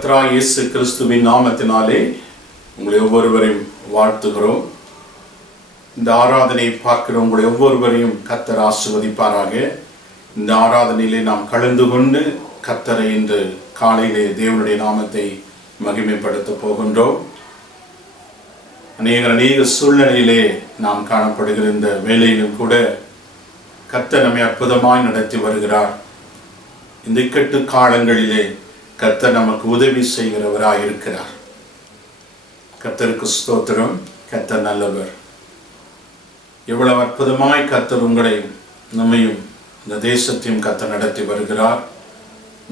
கர்த்தராகிய இயேசு கிறிஸ்துவின் நாமத்தினாலே உங்களை ஒவ்வொருவரையும் வாழ்த்துகிறோம். இந்த ஆராதனையை பார்க்கிற உங்களை ஒவ்வொருவரையும் கர்த்தர் ஆசீர்வதிப்பாராக. இந்த ஆராதனையிலே நாம் கலந்து கொண்டு கர்த்தரை இன்று காலையிலே தேவனுடைய நாமத்தை மகிமைப்படுத்த போகின்றோம். அநேக சூழ்நிலையிலே நாம் காணப்படுகிற இந்த வேளையிலும் கூட கர்த்தர் நம்மை அற்புதமாய் நடத்தி வருகிறார். இந்த இக்கட்டு காலங்களிலே கர்த்தர் நமக்கு உதவி செய்கிறவராய் இருக்கிறார். கர்த்தருக்கு ஸ்தோத்திரம். கர்த்தர் நல்லவர். எவ்வளவு அற்புதமாய் கர்த்தர் உங்களை நம்மையும் இந்த தேசத்தையும் கர்த்தர் நடத்தி வருகிறார்.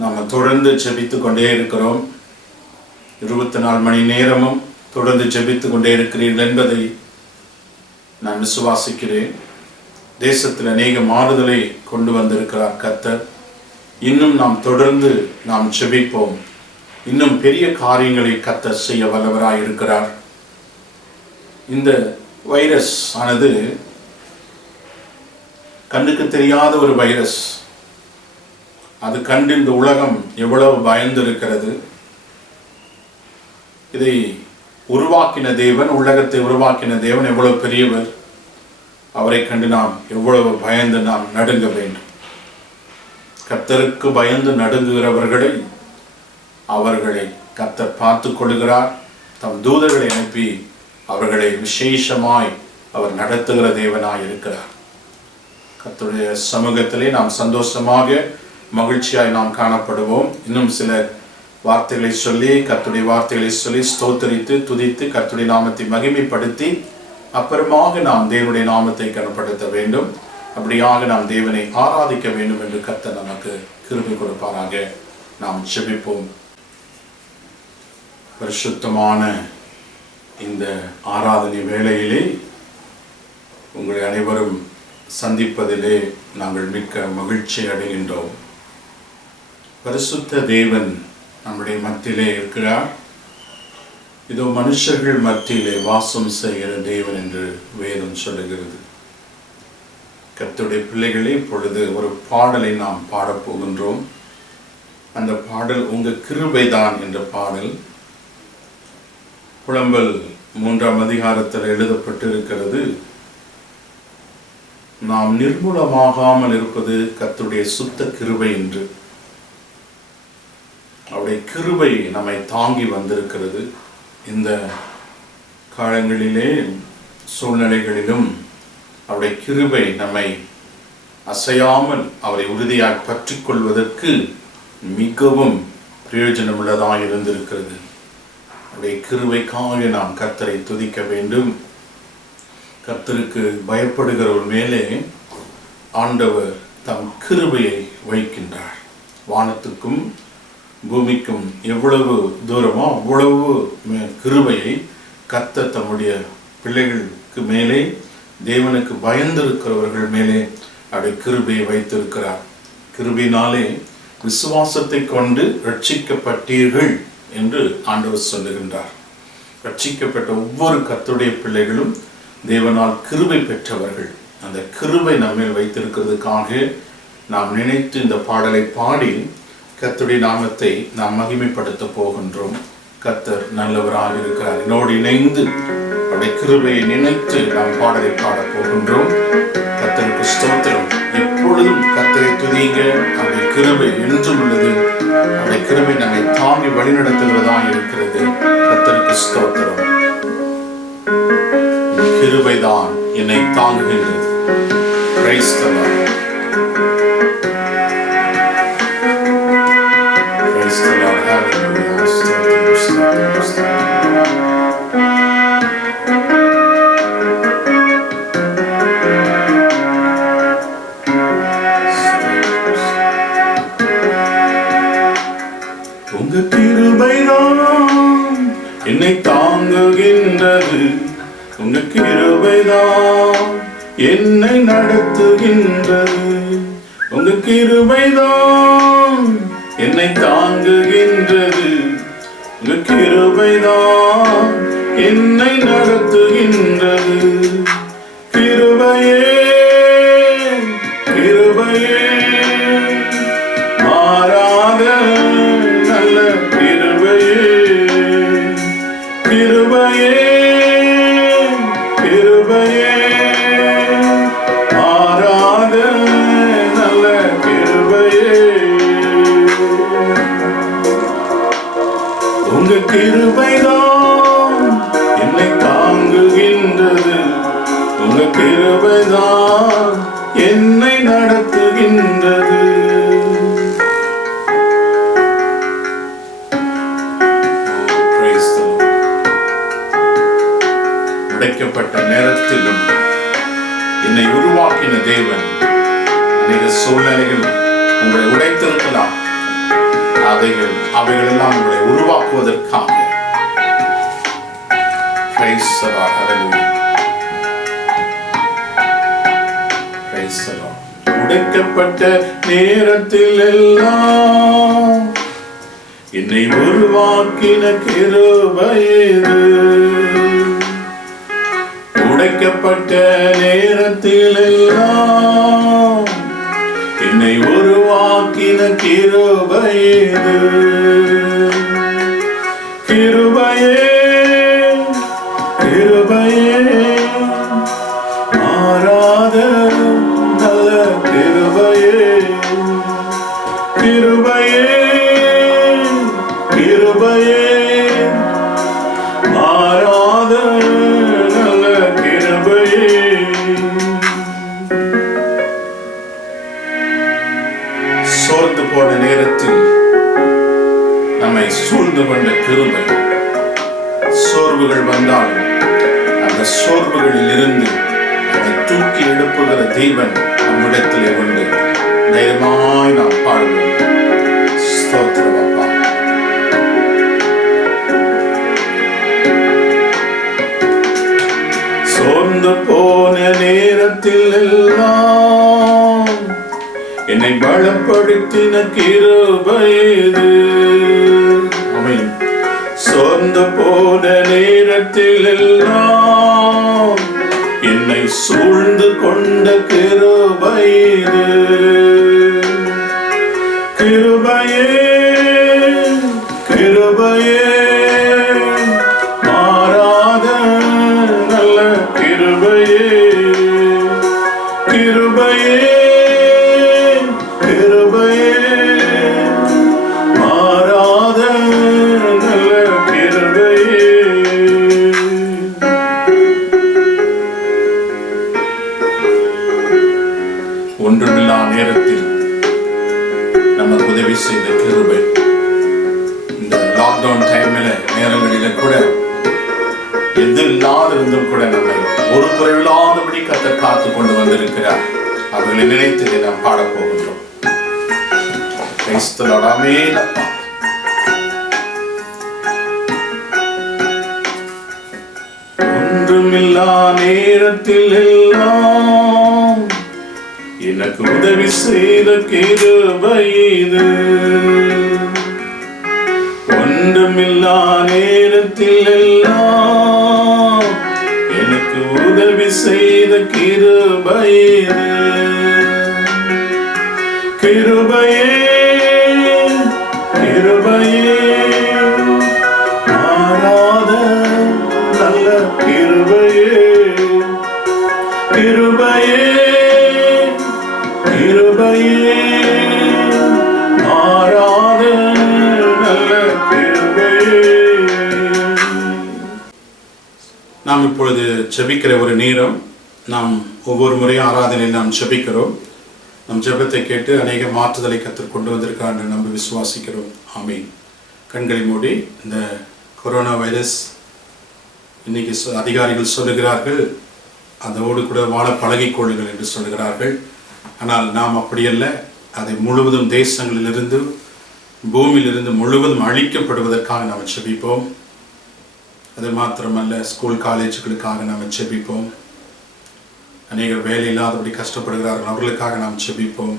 நாம் தொடர்ந்து ஜெபித்து கொண்டே இருக்கிறோம். 24 மணி நேரமும் தொடர்ந்து ஜெபித்து கொண்டே இருக்கிறீர்கள் என்பதை நான் விசுவாசிக்கிறேன். தேசத்தில் அநேக மாறுதலை கொண்டு வந்திருக்கிறார் கர்த்தர். இன்னும் நாம் தொடர்ந்து நாம் ஜெபிப்போம். இன்னும் பெரிய காரியங்களை கர்த்தர் செய்ய வல்லவராய் இருக்கிறார். இந்த வைரஸ் ஆனது கண்ணுக்கு தெரியாத ஒரு வைரஸ். அது கண்டு இந்த உலகம் எவ்வளவு பயந்து இருக்கிறது. இதை உருவாக்கின தேவன், உலகத்தை உருவாக்கின தேவன் எவ்வளவு பெரியவர். அவரை கண்டு நாம் எவ்வளவு பயந்து நாம் நடுங்க வேண்டும். கர்த்தருக்கு பயந்து நடுங்குகிறவர்களை அவர்களை கர்த்தர் பார்த்து கொள்கிறார். தம் தூதர்களை அனுப்பி அவர்களை விசேஷமாய் அவர் நடத்துகிற தேவனாய் இருக்கிறார். கர்த்தருடைய சமூகத்திலே நாம் சந்தோஷமாக மகிழ்ச்சியாய் நாம் காணப்படுவோம். இன்னும் சில வார்த்தைகளை சொல்லி கர்த்தருடைய வார்த்தைகளை சொல்லி ஸ்தோத்தரித்து துதித்து கர்த்தருடைய நாமத்தை மகிமைப்படுத்தி அப்புறமாக நாம் தேவனுடைய நாமத்தை கனப்படுத்த வேண்டும். அப்படியாக நாம் தேவனை ஆராதிக்க வேண்டும் என்று கர்த்தர் நமக்கு கிருபை கொடுப்பாராக. நாம் ஜெபிப்போம். பரிசுத்தமான இந்த ஆராதனை வேளையிலே உங்களை அனைவரும் சந்திப்பதிலே நாங்கள் மிக்க மகிழ்ச்சி அடைகின்றோம். பரிசுத்த தேவன் நம்முடைய மத்தியிலே இருக்கிறார். இதோ மனுஷர்கள் மத்தியிலே வாசம் செய்கிற தேவன் என்று வேதம் சொல்லுகிறது. கர்த்தருடைய பிள்ளைகளே, இப்பொழுது ஒரு பாடலை நாம் பாடப்போகின்றோம். அந்த பாடல் உங்கள் கிருபைதான் என்ற பாடல். புலம்பல் 3ஆம் அதிகாரத்தில் எழுதப்பட்டு இருக்கிறது. நாம் நிர்மூலமாகாமல் இருப்பது கர்த்தருடைய சுத்த கிருபை என்று. அவருடைய கிருபை நம்மை தாங்கி வந்திருக்கிறது. இந்த காலங்களிலே சூழ்நிலைகளிலும் அவருடைய கிருபை நம்மை அசையாமல் அவரை உறுதியாக பற்றி கொள்வதற்கு மிகவும் பிரயோஜனமுள்ளதாக இருந்திருக்கிறது. அவருடைய கிருபைக்காக நாம் கர்த்தரை துதிக்க வேண்டும். கர்த்தருக்கு பயப்படுகிறவர் மேலே ஆண்டவர் தம் கிருபையை வைக்கின்றார். வானத்துக்கும் பூமிக்கும் எவ்வளவு தூரமோ அவ்வளவு கிருபையை கர்த்தர் தம்முடைய பிள்ளைகளுக்கு மேலே, தேவனுக்கு பயந்திருக்கிறவர்கள் மேலே அவருடைய கிருபையை வைத்திருக்கிறார். கிருபையினாலே விசுவாசத்தை கொண்டு ரட்சிக்கப்பட்டீர்கள் என்று ஆண்டவர் சொல்லுகின்றார். ரட்சிக்கப்பட்ட ஒவ்வொரு கர்த்தருடைய பிள்ளைகளும் தேவனால் கிருபை பெற்றவர்கள். அந்த கிருபை நம்மேல் வைத்திருக்கிறதுக்காக நாம் நினைத்து இந்த பாடலை பாடி கர்த்தருடைய நாமத்தை நாம் மகிமைப்படுத்த போகின்றோம். கர்த்தர் நல்லவராக இருக்கிறார். என்னோடு இணைந்து அவருடைய கிருபையை நினைத்து நாம் பாடலை பாடப் போகின்றோம். கர்த்தருக்கு ஸ்தோத்திரம். எப்பொழுதும் கர்த்தரை துதிங்க. அவருடைய கிருபை என்றும் உள்ளது. அவருடைய கிருபை நம்மை தாங்கி வழிநடத்துகிறதா இருக்கிறது. கர்த்தருக்கு ஸ்தோத்திரம். கிருபைதான் என்னை தாங்குகின்றது. Praise the lord. Praise the lord. ஹalleluya. ஸ்தோத்திரம், ஸ்தோத்திரம். உங்க கிருபைதான் என்னை தாங்குகின்றது. உங்க கிருபைதான் என்னை நடத்துகின்றது. உங்க கிருபைதான் என்னை தாங்குகின்றது. உங்க கிருபைதான் என்னை நடத்துகின்றது. கிருபையே, கிருபையே, மாறாத நல்ல கிருபையே, கிருபைதான் என்னை தாங்குகின்றது, உங்க கிருபைதான் என்னை நடத்துகின்றது. உடைக்கப்பட்ட நேரத்திலும் என்னை உருவாக்கின தேவன் அநேக சூழ்நிலைகள் உங்களை உடைத்திருக்கலாம். அவைகள் எல்லாம் உங்களை உருவாக்குவதற்காக. Praise the Lord. Hallelujah. Praise the Lord. உடைக்கப்பட்ட நேரத்தில் எல்லாம் என்னை உருவாக்கின கிருபை இது. உடைக்கப்பட்ட நேரத்தில் எல்லாம் என்னை உருவாக்கின கிருபை இது. கிருபையே கிருபையே மாறாத நல்ல கிருபையே. கிருபையே கிருபையே மாறாத நல்ல கிருபையே. சோர்ந்து போன நேரத்தில் நம்மை சூழ்ந்து கொண்ட கிருபை. சோர்வுகள் வந்தாலும் அந்த சோர்வுகளில் இருந்து நம்மை தூக்கி எழுப்புகிற தேவன் நம்மிடத்திலே உண்டு. தைரியமாய் நாம் பாடுவோம். ஸ்தோத்திரம் அப்பா. சோர்ந்து போன நேரத்தில் எல்லாம் என்னை பலப்படுத்தின கிருபை இது. ஆமென். சோர்ந்து போன நேரத்தில் எல்லாம் என்னை சூழ்ந்து கொண்ட கிருபை இது. கிருபையே கிருபையே மாறாத நல்ல கிருபையே. கிருபையே கிருபையே மாறாத நல்ல கிருபையே. ஒன்றுமில்லா நேரத்தில் நமக்கு உதவி செய்த கிருபை. இந்த லாக்டவுன் டைம்ல நேரங்களில கூட எது இல்லாத இருந்தும் கூட நம்மை ஒரு குறைவில்லாதபடி கர்த்தர் காத்து கொண்டு வந்திருக்கிறார். அவர்களை நினைத்து நாம் பாடப் போகின்றோம். ஒன்றுமில்லா நேரத்தில் எல்லாம் எனக்கு உதவி செய்த கிருபை இது. ஒன்றுமில்லா நேரத்தில் எல்லாம் எனக்கு உதவி செய்த கிருபை இது. கிருபையே கிருபையே மாறாத நல்ல கிருபையே. கிருபையே கிருபையே மாறாத நல்ல கிருபையே. நாம் இப்பொழுது ஜெபிக்கிற ஒரு நேரம். நாம் ஒவ்வொரு முறையும் ஆராதனையில் நாம் ஜெபிக்கிறோம். நம் ஜெபத்தை கேட்டு அநேக மாற்றுதலை கர்த்தர் கொண்டு வந்திருக்கார் என்று நம்பி விசுவாசிக்கிறோம். ஆமீன். கண்களை மூடி. இந்த கொரோனா வைரஸ் இன்னைக்கு அதிகாரிகள் சொல்லுகிறார்கள், அதோடு கூட வாழ பழகிக்கொள்ளுங்கள் என்று சொல்லுகிறார்கள். ஆனால் நாம் அப்படியல்ல. அதை முழுவதும் தேசங்களிலிருந்து பூமியிலிருந்து முழுவதும் அழிக்கப்படுவதற்காக நாம் ஜெபிப்போம். அது மாத்திரமல்ல, ஸ்கூல் காலேஜுகளுக்காக நாம் ஜெபிப்போம். அநேகர் வேலை இல்லாதபடி கஷ்டப்படுகிறார்கள், அவர்களுக்காக நாம் ஜெபிப்போம்.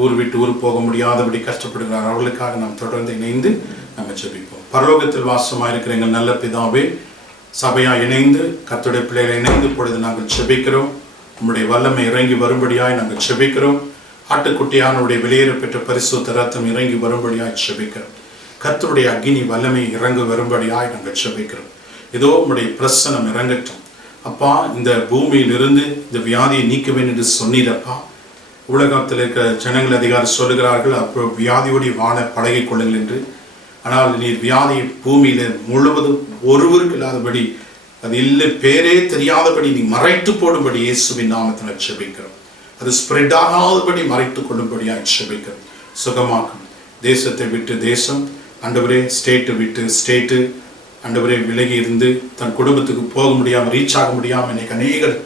ஊர் விட்டு ஊர் போக முடியாதபடி கஷ்டப்படுகிறார்கள், அவர்களுக்காக நாம் தொடர்ந்து இணைந்து நம்ம ஜெபிப்போம். பரலோகத்தில் வாசமாக இருக்கிற எங்கள் நல்ல பிதாவே, சபையாக இணைந்து கர்த்தருடைய பிள்ளைகளை இணைந்து பொழுது நாங்கள் ஜெபிக்கிறோம். நம்முடைய வல்லமை இறங்கி வரும்படியாய் நாங்கள் ஜெபிக்கிறோம். ஆட்டுக்குட்டியானுடைய வெளியேற பெற்ற பரிசுத்த ரத்தம் இறங்கி வரும்படியாய் ஜெபிக்கிறோம். கர்த்தருடைய அக்கினி வல்லமை இறங்கி வரும்படியாய் நாங்கள் ஜெபிக்கிறோம். இதோ உம்முடைய பிரசன்னம் இறங்கட்டும் அப்பா. இந்த பூமியில் இருந்து இந்த வியாதியை நீக்குவேன் என்று சொன்னீரப்பா. உலகத்தில் இருக்கிற ஜனங்கள் அதிகாரி சொல்லுகிறார்கள், அப்போ வியாதியோடு வாழ பழகிக் கொள்ளுங்கள் என்று. ஆனால் நீர் வியாதியை பூமியில முழுவதும் ஒருவருக்கு இல்லாதபடி அது இல்லை பேரே தெரியாதபடி நீ மறைத்து போடும்படி இயேசுவின் நாமத்தில் ஜெபிக்கிறோம். அது ஸ்ப்ரெட் ஆகாதபடி மறைத்து கொள்ளும்படியாக ஜெபிக்கிறோம். சுகமாக்கும். தேசத்தை விட்டு தேசம், ஆண்டவரே ஸ்டேட்டை விட்டு ஸ்டேட்டு, ஆண்டவரே விலகி இருந்து தன் குடும்பத்துக்கு போக முடியாமல் ரீச் ஆக முடியாமல் இன்னைக்கு அநேகர்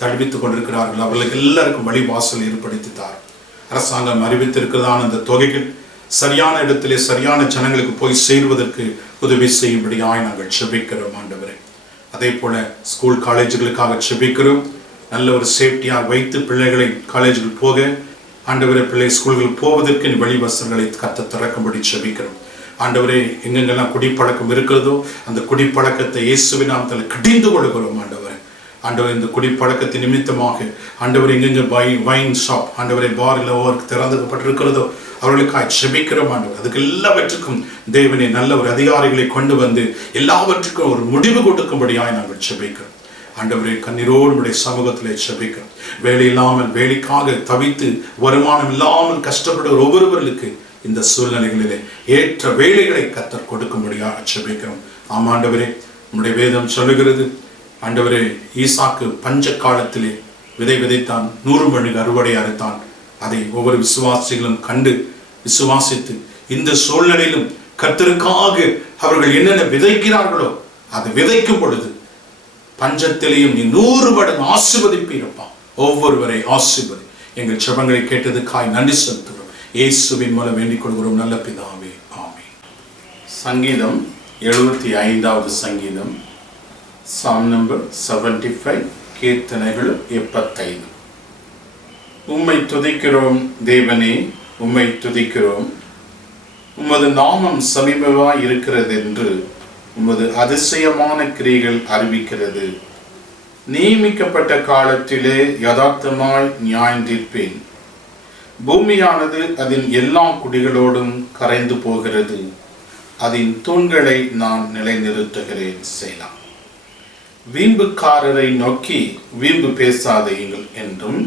தடுவித்துக் கொண்டிருக்கிறார்கள். அவர்களுக்கு எல்லாருக்கும் வழிவாசல் ஏற்படுத்தித்தார். அரசாங்கம் அறிவித்திருக்கிறதான அந்த தொகைகள் சரியான இடத்திலே சரியான ஜனங்களுக்கு போய் சேர்வதற்கு உதவி செய்யும்படியாய் நாங்கள் ஜெபிக்கிறோம் ஆண்டவரே. அதே போல ஸ்கூல் காலேஜுகளுக்காக ஜெபிக்கிறோம். நல்ல ஒரு சேஃப்டியாக வைத்து பிள்ளைகளை காலேஜுக்கு போக, ஆண்டவரே பிள்ளை ஸ்கூல்களுக்கு போவதற்கு வழிவசல்களை கத்த திறக்கும்படி ஜெபிக்கிறோம். ஆண்டவரே எங்கெங்கெல்லாம் குடிப்பழக்கம் இருக்கிறதோ அந்த குடிப்பழக்கத்தை இயேசுவின் நாமத்தில் கடிந்து கொள்கிறோம் ஆண்டவரே. ஆண்டவர் இந்த குடிப்பழக்கத்தை நிமித்தமாக ஆண்டவர் எங்கெங்க வைன் ஷாப் ஆண்டவரை பாரில் ஒவ்வொருக்கு திறந்துக்கப்பட்டிருக்கிறதோ அவர்களுக்காக ஜெபிக்கிறோம் ஆண்டவர். அதுக்கு எல்லாவற்றுக்கும் தேவனை நல்ல ஒரு அதிகாரிகளை கொண்டு வந்து எல்லாவற்றுக்கும் ஒரு முடிவு கொடுக்கும்படியாய் நாங்கள் ஜெபிக்கிறோம் ஆண்டவரே. கண்ணீரோடு உடைய சமூகத்திலே ஜெபிக்கிறோம். வேலை இல்லாமல் வேலைக்காக தவித்து வருமானம் இல்லாமல் கஷ்டப்படுகிற ஒவ்வொருவர்களுக்கு இந்த சூழ்நிலைகளிலே ஏற்ற வேலைகளை கர்த்தர் கொடுக்கும்படியாக ஜெபிக்கிறோம். ஆமாண்டவரே, நம்முடைய வேதம் சொல்லுகிறது ஆண்டவரே, ஈசாக்கு பஞ்ச காலத்திலே விதை விதைத்தான், 100 மணி அறுவடை அறுத்தான். அதை ஒவ்வொரு விசுவாசிகளும் கண்டு விசுவாசித்து இந்த சூழ்நிலையிலும் கர்த்தருக்காக அவர்கள் என்னென்ன விதைக்கிறார்களோ அதை விதைக்கும் பொழுது பஞ்சத்திலேயும் நீ 100 மடங்கு ஆசீர்வதிப்பீரப்பா. ஒவ்வொருவரை ஆசீர்வதி. எங்கள் ஜெபங்களை கேட்டதுக்காய் நன்றி செலுத்துகிறோம். இயேசுவின் மூலம் வேண்டிக் கொள்கிறோம் நல்ல பிதாவே, ஆமென். சங்கீதம் 75வது சங்கீதம், Psalm number 75, கீர்த்தனைகள் 75. உம்மை துதிக்கிறோம் தேவனே, உம்மை துதிக்கிறோம். உமது நாமம் சமீபமாய் இருக்கிறது என்று உமது அதிசயமான கிரியைகள் அறிவிக்கிறது. நியமிக்கப்பட்ட காலத்திலே யதார்த்தமாய் நியாயம் தீர்ப்பேன். பூமியானது அதன் எல்லா குடிகளோடும் கரைந்து போகிறது. அதன் தூண்களை நான் நிலைநிறுத்துகிறேன். செய்யலாம். வீம்புக்காரரை நோக்கி வீம்பு பேசாதீர்கள் என்றும்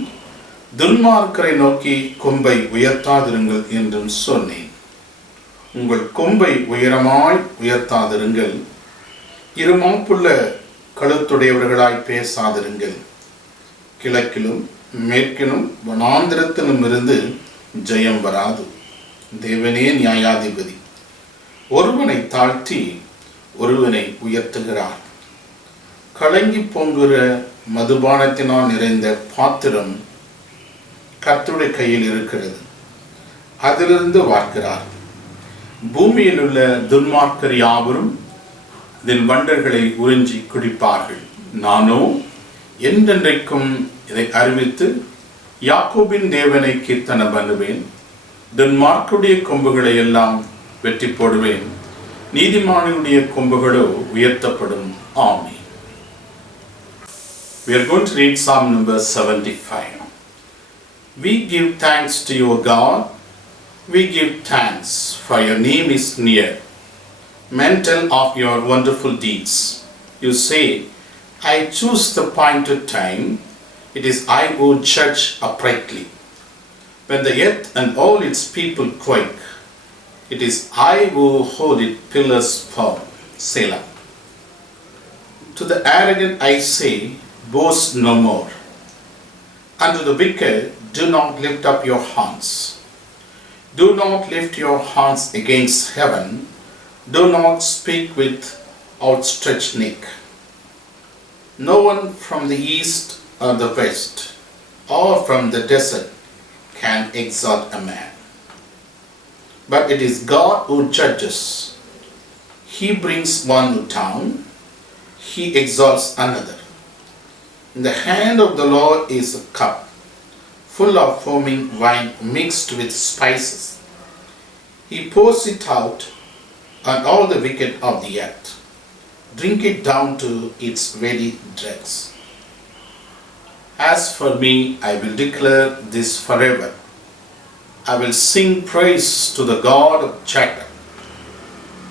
துன்மார்க்கரை நோக்கி கொம்பை உயர்த்தாதிருங்கள் என்றும் சொன்னேன். உங்கள் கொம்பை உயரமாய் உயர்த்தாதிருங்கள், இருமாப்புள்ள கழுத்துடையவர்களாய் பேசாதிருங்கள். கிழக்கிலும் மேற்கிலும் வனாந்திரத்திலும் இருந்து ஜெயம் வராது. தேவனே நியாயாதிபதி. ஒருவனை தாழ்த்தி ஒருவனை உயர்த்துகிறார். கலங்கி பொங்குகிற மதுபானத்தினால் நிறைந்த பாத்திரம் கர்த்தருடைய கையில் இருக்கிறது, அதிலிருந்து வார்க்கிறார். பூமியில் உள்ள துன்மார்க்கர் யாவரும் இதன் வண்டர்களை உறிஞ்சி குடிப்பார்கள். நானோ என்றென்றைக்கும் இதை அறிவித்து யாக்கோபின் தேவனை கீர்த்தனை பண்ணுவேன். துன்மார்க்கருடைய கொம்புகளை எல்லாம் வெட்டி போடுவேன், நீதிமானுடைய கொம்புகளோ உயர்த்தப்படும். ஆமென். We are going to read Psalm number 75. We give thanks to you, God. We give thanks, for your name is near. Men tell of your wonderful deeds. You say, I choose the appointed time. It is I who judge uprightly. When the earth and all its people quake, it is I who hold its pillars firm. Selah. To the arrogant I say, boast no more. Unto the wicked, do not lift up your hands. Do not lift your hands against heaven. Do not speak with outstretched neck. No one from the east or the west or from the desert can exalt a man. But it is God who judges. He brings one down, he exalts another. In the hand of the Lord is a cup full of foaming wine mixed with spices. He pours it out on all the wicked of the earth. Drink it down to its very dregs. As for me, I will declare this forever. I will sing praise to the God of Jacob.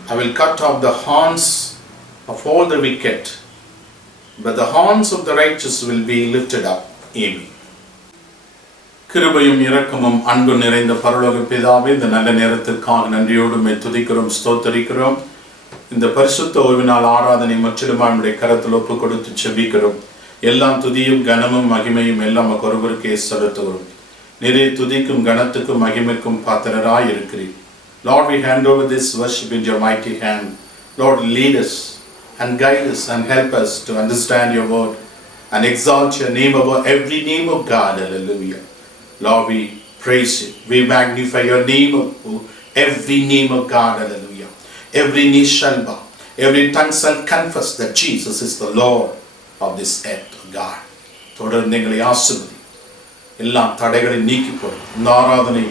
I will cut off the horns of all the wicked, but the horns of the righteous will be lifted up. Amen. கிருபையும் இரக்கமும் அன்பு நிறைந்த பரலோக பிதாவே, இந்த நல்ல நேரத்திற்காக நன்றியோடு துதிக்கிறோம், ஸ்தோத்தரிக்கிறோம். இந்த பரிசுத்த ஓய்வினால் ஆராதனை முற்றிலுமாய் நம்முடைய கரத்தில் ஒப்பு கொடுத்து செபிக்கிறோம். எல்லாம் துதியும் கனமும் மகிமையும் எல்லாம் ஒருவருக்கே செலுத்துகிறோம். நிறைய துதிக்கும் கனத்துக்கும் மகிமைக்கும் பாத்திரராய் இருக்கிறீர். Lord, we hand over this worship in your mighty hand. Lord, lead us and guide us and help us to understand your word and exalt your name above every name of God. Hallelujah. Lord, we praise you. We magnify your name above every name of God. Hallelujah. Every knee shall bow. Every tongue shall confess that Jesus is the Lord of this earth, God. தொடர்ந்து எங்களை ஆசீர்வதி. எல்லா தடைகளை நீக்கி போடும். இந்த ஆராதனை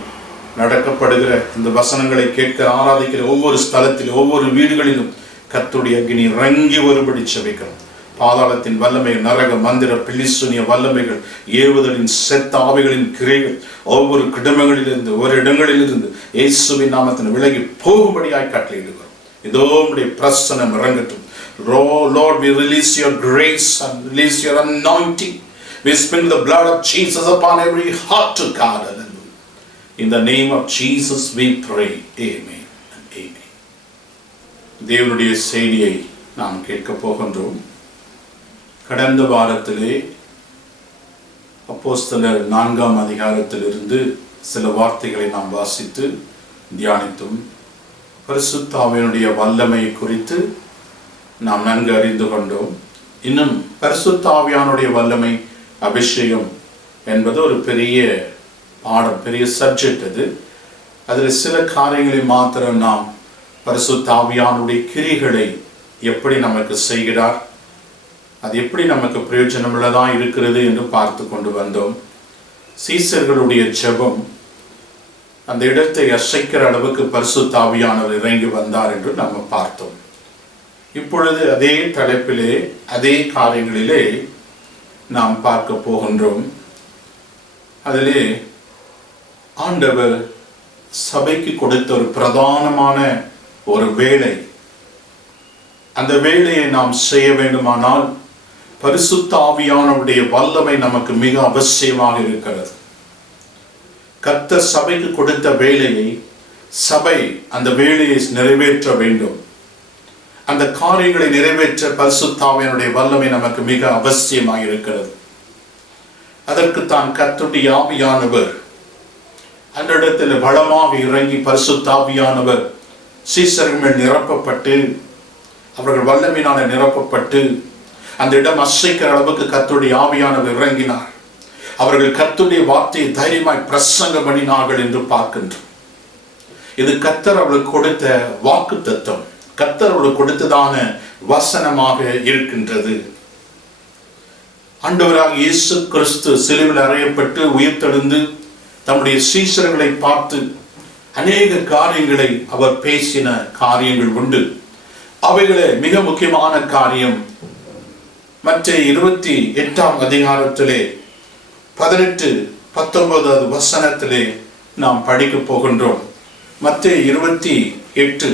நடக்கப்படுகிற இந்த வசனங்களை கேட்க ஆராதிக்கிற ஒவ்வொரு ஸ்தலத்திலும் ஒவ்வொரு வீடுகளிலும் கர்த்தருடைய அக்கினி இறங்கி வரும்படி செபிக்கிறோம். பாதாளத்தின் வல்லமைகள், நரக மந்திர பில்லிசூனிய வல்லமைகள், ஏவுதலின் செத்த ஆவிகளின் கிரைகள் ஒவ்வொரு கிடமங்களிலிருந்து ஒரு இடங்களிலிருந்து இயேசுவின் நாமத்தின் விலகி போகும்படியாய் கட்டளையிடுகிறோம். இதோ உம்முடைய பிரசன்னம் இறங்கட்டும். Lord, we release your grace and release your anointing. We sprinkle the blood of Jesus upon every heart to God. Hallelujah. In the name of Jesus we pray. Amen and amen. தேவனுடைய செய்தியை நாம் கேட்க போகின்றோம். கடந்த வாரத்திலே அப்போஸ்தலர் 4ஆம் அதிகாரத்திலிருந்து சில வார்த்தைகளை நாம் வாசித்து தியானித்தோம். பரிசுத்த ஆவியினுடைய வல்லமை குறித்து நாம் நன்கு அறிந்து கொண்டோம். இன்னும் பரிசுத்த ஆவியானுடைய வல்லமை, அபிஷேகம் என்பது ஒரு பெரிய பாடம், பெரிய சப்ஜெக்ட். அதில் சில காரியங்களை மாத்திரம் நாம் பரிசுத்த ஆவியானுடைய கிரிகளை எப்படி நமக்கு செய்கிறார், அது எப்படி நமக்கு பிரயோஜனமுள்ளதாக இருக்கிறது என்று பார்த்து கொண்டு வந்தோம். சீசர்களுடைய ஜெபம் அந்த இடத்தை அசைக்கிற அளவுக்கு பரிசுத்த ஆவியானவர் இறங்கி வந்தார் என்று நம்ம பார்த்தோம். இப்பொழுது அதே தலைப்பிலே அதே காரியங்களிலே நாம் பார்க்க போகின்றோம். அதிலே ஆண்டவர் சபைக்கு கொடுத்த ஒரு பிரதானமான ஒரு வேலை, அந்த வேலையை நாம் செய்ய வேண்டுமானால் பரிசுத்த ஆவியானவருடைய வல்லமை நமக்கு மிக அவசியமாக இருக்கிறது. கர்த்தர் சபைக்கு கொடுத்த வேலையை சபை அந்த வேலையை நிறைவேற்ற வேண்டும். அந்த காரியங்களை நிறைவேற்ற பரிசுத்த ஆவியானுடைய வல்லமை நமக்கு மிக அவசியமாக இருக்கிறது. அதற்கு தான் கர்த்தருடைய ஆவியானவர் அந்த இடத்தில் பலமாக இறங்கி பரிசுத்த ஆவியானவர் சீசர்கள் மேல் நிரப்பப்பட்டு அவர்கள் வல்லமையினால நிரப்பப்பட்டு அந்த இடம் அசைக்கிற அளவுக்கு கர்த்தருடைய ஆவியானவர் இறங்கினார். அவர்கள் கர்த்தருடைய வார்த்தையை தைரியமாய் பிரசங்கம் பண்ணினார்கள் என்று பார்க்கின்றோம். இது கர்த்தர் அவர்களுக்கு கொடுத்த வாக்கு தத்துவம், கர்த்தர் அவர்களுக்கு கொடுத்ததான வசனமாக இருக்கின்றது. ஆண்டவராக இயேசு கிறிஸ்து சிலுவையில் அறையப்பட்டு உயிர்த்தெழுந்து தம்முடைய சீஷர்களை பார்த்து அநேக காரியங்களை அவர் பேசின காரியங்கள் உண்டு. அவைகளே மிக முக்கியமான காரியம் மத்தேயு 28ஆம் அதிகாரத்திலே 18-19 வசனத்திலே நாம் படிக்க போகின்றோம். மத்தேயு 28.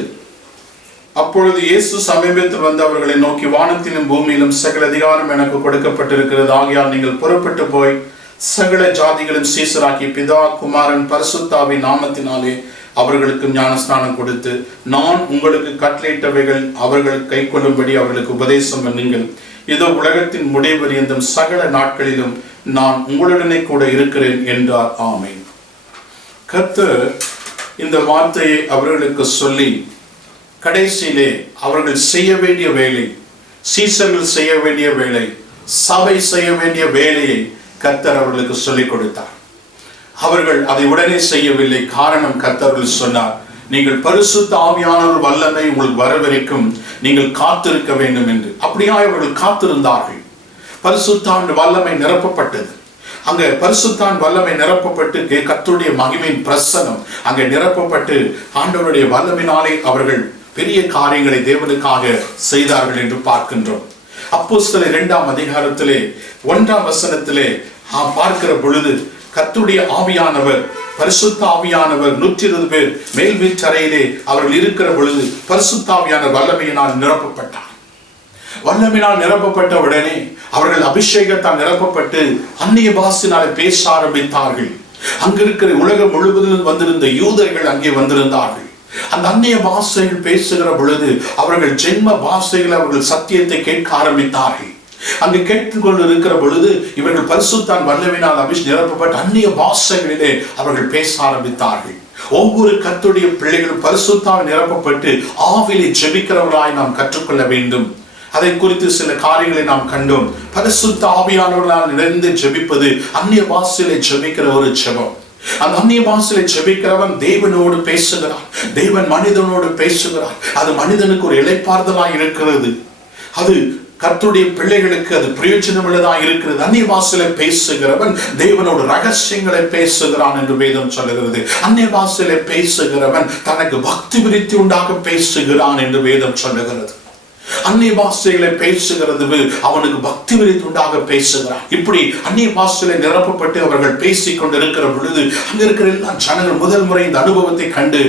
அப்பொழுது இயேசு சமீபத்தில் வந்து அவர்களை நோக்கி, வானத்திலும் பூமியிலும் சகல அதிகாரம் எனக்கு கொடுக்கப்பட்டிருக்கிறது. ஆகையால் நீங்கள் புறப்பட்டு போய் சகல ஜாதிகளும் சீசராக்கி பிதா குமாரன் பரிசுத்தாவின் நாமத்தினாலே அவர்களுக்கு ஞானஸ்நானம் கொடுத்து நான் உங்களுக்கு கட்டளையிட்டவைகள் அவர்கள் கை கொள்ளும்படி அவர்களுக்கு உபதேசம் பண்ணுங்கள். இதோ உலகத்தின் முடிவறிந்தும் சகல நாட்களிலும் நான் உங்களுடனே கூட இருக்கிறேன் என்றார். ஆமென். கர்த்தர் இந்த வார்த்தையை அவர்களுக்கு சொல்லி கடைசியிலே அவர்கள் செய்ய வேண்டிய வேலை, சீசர்கள் செய்ய வேண்டிய வேலை, சபை செய்ய வேண்டிய வேலையை கர்த்தர் அவர்களுக்கு சொல்லிக் கொடுத்தார். அவர்கள் அதை உடனே செய்யவில்லை. காரணம், கர்த்தர் சொன்னார், நீங்கள் பரிசுத்த ஆவியானவர் வல்லமை உங்களுக்கு வரவரைக்கும் நீங்கள் காத்திருக்க வேண்டும் என்று. அப்படியாய் அவர்கள் காத்திருந்தார்கள். பரிசுத்த வல்லமை நிரப்பப்பட்டது. அங்க பரிசுத்த வல்லமை நிரப்பப்பட்டு கர்த்தருடைய மகிமையின் பிரசன்னம் அங்கே நிரப்பப்பட்டு ஆண்டவருடைய வல்லமையினாலே அவர்கள் பெரிய காரியங்களை தேவனுக்காக செய்தார்கள் என்று பார்க்கின்றோம். அப்போஸ்தலர் 2ஆம் அதிகாரத்திலே 1ஆம் வசனத்திலே பார்க்கிற பொழுது கர்த்தருடைய ஆவியானவர், பரிசுத்த ஆவியானவர் 120 பேர் மேல் வீட்டறையிலே அவர்கள் இருக்கிற பொழுது பரிசுத்த ஆவியானவர் வல்லமையினால் நிரப்பப்பட்டார். வல்லமையினால் நிரப்பப்பட்ட உடனே அவர்கள் அபிஷேகத்தால் நிரப்பப்பட்டு அந்நிய பாஷையினாலே பேச ஆரம்பித்தார்கள். அங்க இருக்கிற உலகம் முழுவதிலும் வந்திருந்த யூதர்கள் அங்கே வந்திருந்தார்கள். அந்த அந்நிய பாஷைகள் பேசுகிற பொழுது அவர்கள் ஜென்ம பாஷைகள் அவர்கள் சத்தியத்தை கேட்க ஆரம்பித்தார்கள். அங்கு கேட்டுக்கொண்டு இருக்கிற பொழுது இவர்கள் பரிசுத்தான் வல்லவினால் நிரப்பப்பட்ட அந்நிய பாஷைகளிலே அவர்கள் பேச ஆரம்பித்தார்கள். ஒவ்வொரு கர்த்தருடைய பிள்ளைகளும் பரிசுத்தால் நிரப்பப்பட்டு ஆவிலே ஜெபிக்கிறவர்களாய் நாம் கற்றுக்கொள்ள வேண்டும். அதை குறித்து சில காரியங்களை நாம் கண்டோம். பரிசுத்த ஆவியானவர்களால் நிறைந்து ஜெபிப்பது அந்நிய பாஷையிலே ஜெபிக்கிற ஒரு ஜெபம். அந்த அந்நிய பாஷையிலே ஜெபிக்கிறவன் தேவனோடு பேசுகிறான், தேவன் மனிதனோடு பேசுகிறான். அது மனிதனுக்கு ஒரு இளைப்பாறுதலாய் இருக்கிறது. அது கர்த்தருடைய பிள்ளைகளுக்கு அது பிரயோஜனம் உள்ளதாக இருக்கிறது. அந்நிய பாஷையிலே பேசுகிறவன் தேவனோடு ரகசியங்களை பேசுகிறான் என்று வேதம் சொல்லுகிறது. அந்நிய பாஷையிலே பேசுகிறவன் தனக்கு பக்தி விருத்தி உண்டாக பேசுகிறான் என்று வேதம் சொல்லுகிறது. அந்நிய பாஷைகளை பேசுகிறது அவனுக்கு பக்தி விருத்தி உண்டாக பேசுகிறான். இப்படி அந்நிய பாஷைகளை நிரப்பப்பட்டு அவர்கள் பேசிக் கொண்டிருக்கிற பொழுது அங்க இருக்கிற எல்லா ஜனங்கள் முதல் முறை இந்த அனுபவத்தை கண்டு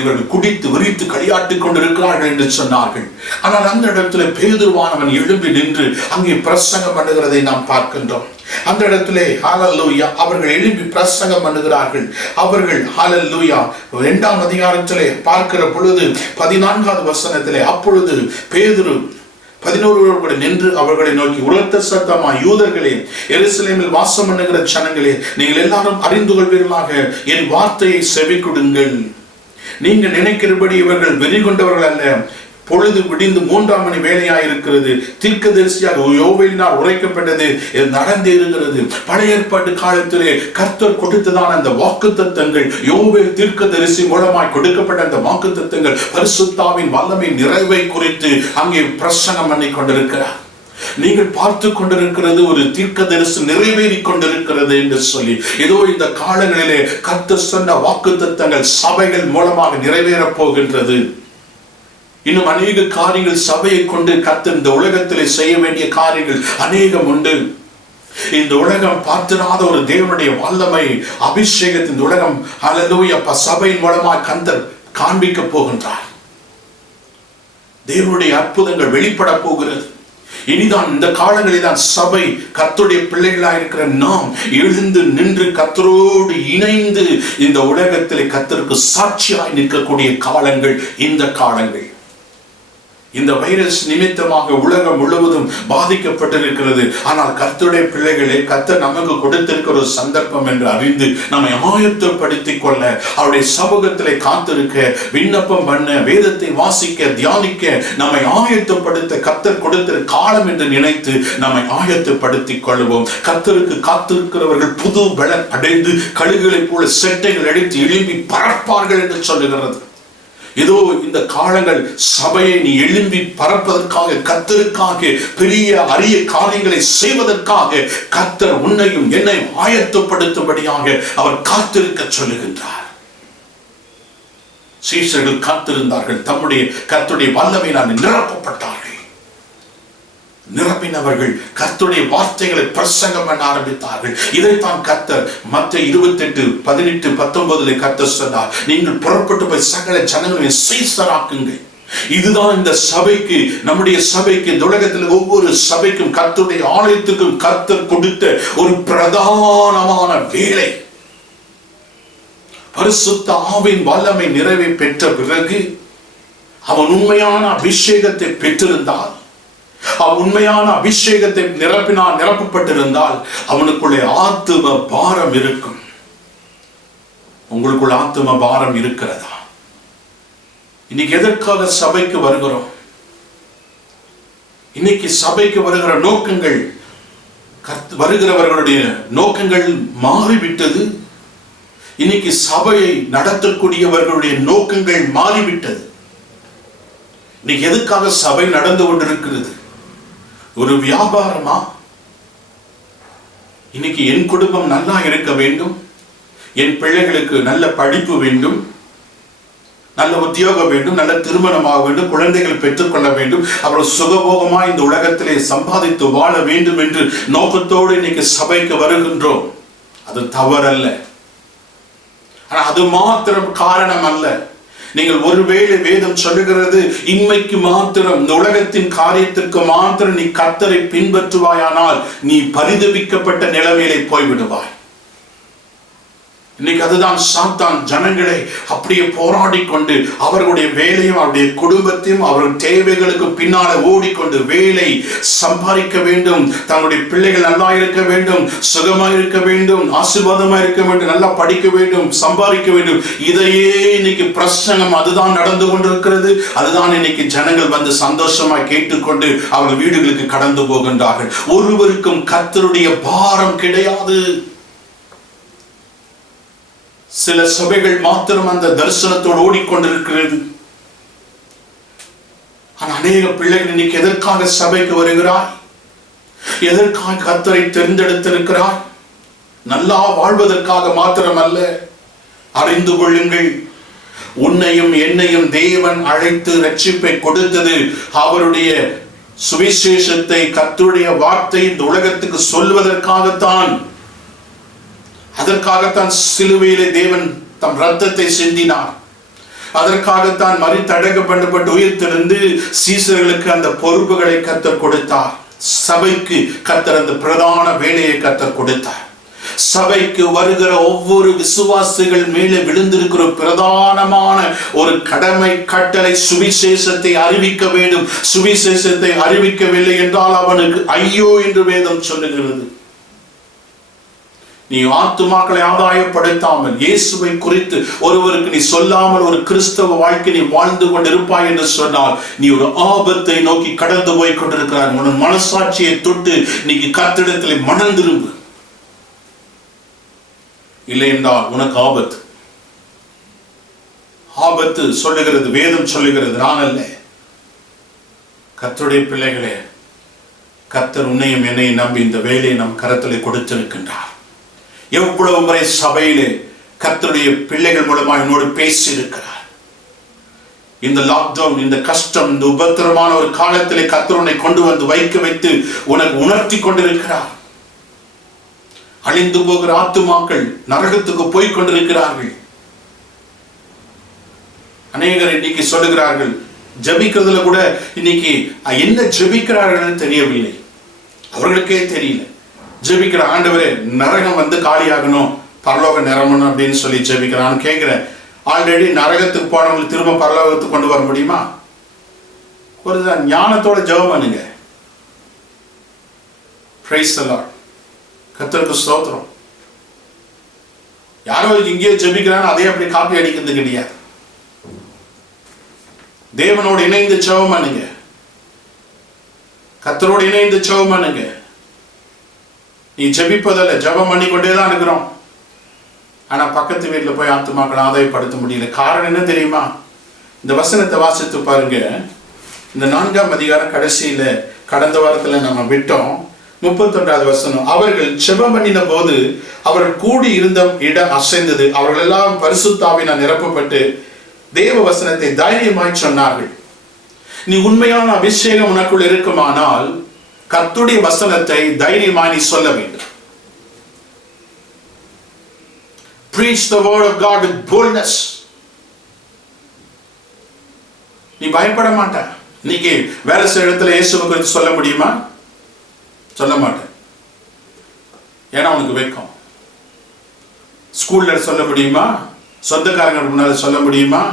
இவர்கள் குடித்து விரித்து களியாட்டிக் கொண்டிருக்கிறார்கள் என்று சொன்னார்கள். ஆனால் அந்த இடத்துல பேதுருவானவன் எழும்பி நின்று அங்கே பிரசங்கம் பண்ணுகிறதை நாம் பார்க்கின்றோம். அந்த இடத்திலே ஹல்லேலூயா அவர்கள் எழுப்பி பிரசங்கம் பண்ணுகிறார்கள். அவர்கள் ஹல்லேலூயா 2ஆம் அதிகாரத்திலே பார்க்கிற பொழுது 14வது வசனத்திலே அப்பொழுது பேதுரு 11 நின்று அவர்களை நோக்கி உரத்த சத்தமாய், யூதர்களே, எருசலேமில் வாசம் பண்ணுகிற ஜனங்களே, நீங்கள் எல்லாரும் அறிந்து கொள்வீர்களாக என் வார்த்தையை செவி கொடுங்கள். நீங்க நினைக்கிறபடி இவர்கள் வெறி கொண்டவர்கள் அல்ல. பொழுது விடிந்து 3ஆம் மணி வேலையாயிருக்கிறது. தீர்க்கதரிசியாக யோவேலினால் உரைக்கப்பட்டது நடந்து இருக்கிறது. பழைய ஏற்பாட்டு காலத்திலே கர்த்தர் கொடுத்ததான அந்த வாக்குத்தத்தங்கள், யோவேல் தீர்க்கதரிசி மூலமாய் கொடுக்கப்பட்ட அந்த வாக்குத்தத்தங்கள் பரிசுத்தாவின் வல்லமை நிறைவை குறித்து அங்கே பிரசங்கம் பண்ணி கொண்டிருக்கிறார். நீங்கள் பார்த்து கொண்டிருக்கிறது ஒரு தீர்க்கதரிசி நிறைவேறி கொண்டிருக்கிறது என்று சொல்லி, ஏதோ இந்த காலங்களிலே கர்த்தர் சொன்ன வாக்குத்தத்தங்கள் சபைகள் மூலமாக நிறைவேறப் போகின்றது. இன்னும் அநேக காரியங்கள் சபையை கொண்டு கர்த்தர் இந்த உலகத்திலே செய்ய வேண்டிய காரியங்கள் அநேகம் உண்டு. இந்த உலகம் பார்த்திராத ஒரு தேவனுடைய வல்லமை அபிஷேகத்தின் உலகம் ஹல்லேலூயா சபையின் மூலமாக கர்த்தர் காண்பிக்க போகின்றார். தேவனுடைய அற்புதங்கள் வெளிப்பட போகிறது. இனிதான் இந்த காலங்களில் தான் சபை கர்த்தருடைய பிள்ளைகளாக இருக்கிற நாம் எழுந்து நின்று கர்த்தரோடு இணைந்து இந்த உலகத்திலே கர்த்தருக்கு சாட்சியாய் நிற்கக்கூடிய காலங்கள் இந்த காலங்கள். இந்த வைரஸ் நிமித்தமாக உலகம் முழுவதும் பாதிக்கப்பட்டிருக்கிறது. ஆனால் கர்த்தருடைய பிள்ளைகளே, கர்த்தர் நமக்கு கொடுத்திருக்கிற ஒரு சந்தர்ப்பம் என்று அறிந்து நம்மை ஆயத்தப்படுத்திக் கொள்ள, அவருடைய சமூகத்திலே காத்திருக்க, விண்ணப்பம் பண்ண, வேதத்தை வாசிக்க, தியானிக்க நம்மை ஆயத்தப்படுத்த கர்த்தர் கொடுத்திருக்கிற காலம் என்று நினைத்து நம்மை ஆயத்தப்படுத்திக் கொள்வோம். கர்த்தருக்கு காத்திருக்கிறவர்கள் புது பலன் அடைந்து கழுகுகளைப் போல செட்டைகள் அடித்து எழும்பி பறப்பார்கள் என்று சொல்லுகிறது. ஏதோ இந்த காலங்கள் சபையை நீ எழும்பி பறப்பதற்காக, கர்த்தருக்காக பெரிய அரிய காரியங்களை செய்வதற்காக கர்த்தர் உன்னையும் என்னை ஆயத்தப்படுத்தும்படியாக அவர் காத்திருக்க சொல்லுகின்றார். சீஷர்கள் காத்திருந்தார்கள். தம்முடைய கர்த்தருடைய வல்லமையினால் நிரப்பப்பட்டார்கள். நிரப்பினவர்கள் கர்த்தருடைய வார்த்தைகளை பிரசங்கம் பண்ண ஆரம்பித்தார்கள். இதைத்தான் கர்த்தர் மத்தேயு 28:18-19 கர்த்தர் சொன்னார், நீங்கள் புறப்பட்டு போய் சகல ஜனங்களையும் சீஷராக்குங்கள். இதுதான் இந்த சபைக்கு, நம்முடைய சபைக்கு, இந்த உலகத்தில் ஒவ்வொரு சபைக்கும் கர்த்தருடைய ஆலயத்துக்கும் கர்த்தர் கொடுத்த ஒரு பிரதானமான வேலை. பரிசுத்த ஆவியின் வல்லமை நிறைவை பெற்ற பிறகு அவன் உண்மையான அபிஷேகத்தை பெற்றிருந்தால், உண்மையான அபிஷேகத்தை நிரப்பப்பட்டிருந்தால் அவனுக்குள்ளே ஆத்தும பாரம் இருக்கும். உங்களுக்குள்ள ஆத்தும பாரம் இருக்கிறதா? இன்னைக்கு எதற்காக சபைக்கு வருகிறோம்? இன்னைக்கு சபைக்கு வருகிற நோக்கங்கள், வருகிறவர்களுடைய நோக்கங்கள் மாறிவிட்டது. இன்னைக்கு சபையை நடத்தக்கூடியவர்களுடைய நோக்கங்கள் மாறிவிட்டது. இன்னைக்கு எதுக்காக சபை நடந்து கொண்டிருக்கிறது? ஒரு வியாபாரமா? இன்னைக்கு என் குடும்பம் நல்லா இருக்க வேண்டும், என் பிள்ளைகளுக்கு நல்ல படிப்பு வேண்டும், நல்ல உத்தியோகம் வேண்டும், நல்ல திருமணமாக வேண்டும், குழந்தைகள் பெற்றுக்கொள்ள வேண்டும், அப்புறம் சுகபோகமா இந்த உலகத்திலே சம்பாதித்து வாழ வேண்டும் என்று நோக்கத்தோடு இன்னைக்கு சபைக்கு வருகின்றோம். அது தவறல்ல. ஆனா அது மாத்திரம் காரணம் அல்ல. நீங்கள் ஒருவேளை வேதம் சொல்லுகிறது, இன்மைக்கு மாத்திரம், இந்த உலகத்தின் காரியத்திற்கு மாத்திரம் நீ கர்த்தரை பின்பற்றுவாயானால் நீ பரிதபிக்கப்பட்ட நிலைமையிலே போய்விடுவாய். இன்னைக்கு அதுதான் சாத்தான் ஜனங்களை அப்படியே போராடி கொண்டு அவர்களுடைய வேலையும் அவருடைய குடும்பத்தையும் அவர்கள் தேவைகளுக்கு பின்னால ஓடிக்கொண்டு வேலை சம்பாதிக்க வேண்டும், தங்களுடைய பிள்ளைகள் நல்லா இருக்க வேண்டும், சுகமா இருக்க வேண்டும், ஆசீர்வாதமா இருக்க வேண்டும், நல்லா படிக்க வேண்டும், சம்பாதிக்க வேண்டும். இதையே இன்னைக்கு பிரசங்கம் அதுதான் நடந்து கொண்டிருக்கிறது. அதுதான் இன்னைக்கு ஜனங்கள் வந்து சந்தோஷமா கேட்டுக்கொண்டு அவர்கள் வீடுகளுக்கு கடந்து போகின்றார்கள். ஒருவருக்கும் கர்த்தருடைய பாரம் கிடையாது. சில சபைகள் மாத்திரம் அந்த தரிசனத்தோடு ஓடிக்கொண்டிருக்கிறது. அநேக பிள்ளைகள் இன்னைக்கு எதற்காக சபைக்கு வருகிறாய்? எதற்காக கர்த்தரை தேர்ந்தெடுத்திருக்கிறாய்? நல்லா வாழ்வதற்காக மாத்திரமல்ல. அறிந்து கொள்ளுங்கள், உன்னையும் என்னையும் தேவன் அழைத்து ரட்சிப்பை கொடுத்தது அவருடைய சுவிசேஷத்தை, கர்த்தருடைய வார்த்தை இந்த உலகத்துக்கு சொல்வதற்காகத்தான். அதற்காகத்தான் சிலுவையிலே தேவன் தம் ரத்தத்தை சிந்தினார். அதற்காகத்தான் மரித்தடக்கம் பண்ணப்பட்டு உயிர்த்தெழுந்து சீசர்களுக்கு அந்த பொறுப்புகளை கர்த்தர் கொடுத்தார். சபைக்கு கர்த்தர் அந்த பிரதான வேலையை கர்த்தர் கொடுத்தார். சபைக்கு வருகிற ஒவ்வொரு விசுவாசிகள் மேலே விழுந்திருக்கிற பிரதானமான ஒரு கடமை கட்டளை, சுவிசேஷத்தை அறிவிக்க வேண்டும். சுவிசேஷத்தை அறிவிக்கவில்லை என்றால் அவனுக்கு ஐயோ என்று வேதம் சொல்லுகிறது. நீ ஆத்துமாக்களை ஆதாயப்படுத்தாமல் இயேசுவை குறித்து ஒருவருக்கு நீ சொல்லாமல் ஒரு கிறிஸ்தவ வாழ்க்கை நீ வாழ்ந்து கொண்டிருப்பாய் என்று சொன்னால் நீ ஒரு ஆபத்தை நோக்கி கடந்து போய் கொண்டிருக்கிறார். உன் மனசாட்சியை தொட்டு இன்னைக்கு கர்த்தரிடத்தில் மனம் திரும்பு. இல்லை என்றால் உனக்கு ஆபத்து. ஆபத்து சொல்லுகிறது, வேதம் சொல்லுகிறது, நான் அல்ல. கர்த்தருடைய பிள்ளைகளே, கர்த்தர் உன்னையும் என்னையும் நம்பி இந்த வேலையை நம் கரத்திலே கொடுத்திருக்கின்றார். எவ்வளவு முறை சபையிலே கர்த்தருடைய பிள்ளைகள் மூலமா என்னோடு பேசி இருக்கிறார். இந்த லாக்டவுன், இந்த கஷ்டம், இந்த உபத்திரமான ஒரு காலத்திலே கர்த்தர் உன்னை கொண்டு வந்து வைக்க வைத்து உனக்கு உணர்த்தி கொண்டிருக்கிறார். அழிந்து போகிற ஆத்துமாக்கள் நரகத்துக்கு போய் கொண்டிருக்கிறார்கள். அநேகர் இன்னைக்கு சொல்லுகிறார்கள், ஜபிக்கிறதுல கூட இன்னைக்கு என்ன ஜபிக்கிறார்கள் தெரியவில்லை, அவர்களுக்கே தெரியல. ஜெபிக்கிற ஆண்டவரே நரகம் வந்து காலியாகணும், பரலோக நிரம்பணும் அப்படின்னு சொல்லி ஜெபிக்கிறான்னு கேட்கிறேன். ஆல்ரெடி நரகத்துக்கு போனவங்களுக்கு திரும்ப பரலோகத்துக்கு கொண்டு வர முடியுமா? ஒரு ஞானத்தோட ஜெபம் பண்ணுங்க. Price the Lord. கர்த்தருக்கு ஸ்தோத்திரம். யாரோ இங்கேயே ஜெபிக்கிறான்னு அதே அப்படி காப்பி அடிக்கிறது கிடையாது. தேவனோடு இணைந்து ஜெபம் பண்ணுங்க. கர்த்தரோடு இணைந்து ஜெபம் பண்ணுங்க. நீ ஜெபிப்பதில்ல, ஜெபம் பண்ணி கொண்டேதான் இருக்கிறோம். ஆனா பக்கத்து வீட்டில் போய் ஆத்துமாக்களை ஆதாயப்படுத்த முடியல. காரணம் என்ன தெரியுமா? இந்த வசனத்தை வாசித்து பாருங்க. இந்த 4ஆம் அதிகாரம் கடைசியில கடந்த வாரத்துல நம்ம விட்டோம். 31வது வசனம். அவர்கள் ஜெபம் பண்ணின போது அவர்கள் கூடி இருந்த இடம் அசைந்தது. அவர்கள் எல்லாம் பரிசுத்தாவினால் நிரப்பப்பட்டு தேவ வசனத்தை தைரியமாய் சொன்னார்கள். நீ உண்மையான அபிஷேகம் உனக்குள் இருக்குமானால் கர்த்தருடைய வசனத்தை தைரியமாய் நீ சொல்ல வேண்டும். Preach the word of God with boldness. நீ பயப்பட மாட்ட. இன்னைக்கு வேலை செய்யற இடத்துல இயேசுவை குறித்து சொல்ல முடியுமா? சொல்ல மாட்டேன். ஏன்னா உனக்கு வெட்கம். ஸ்கூல்ல சொல்ல முடியுமா? சொந்தக்காரங்க முன்னால சொல்ல முடியுமா?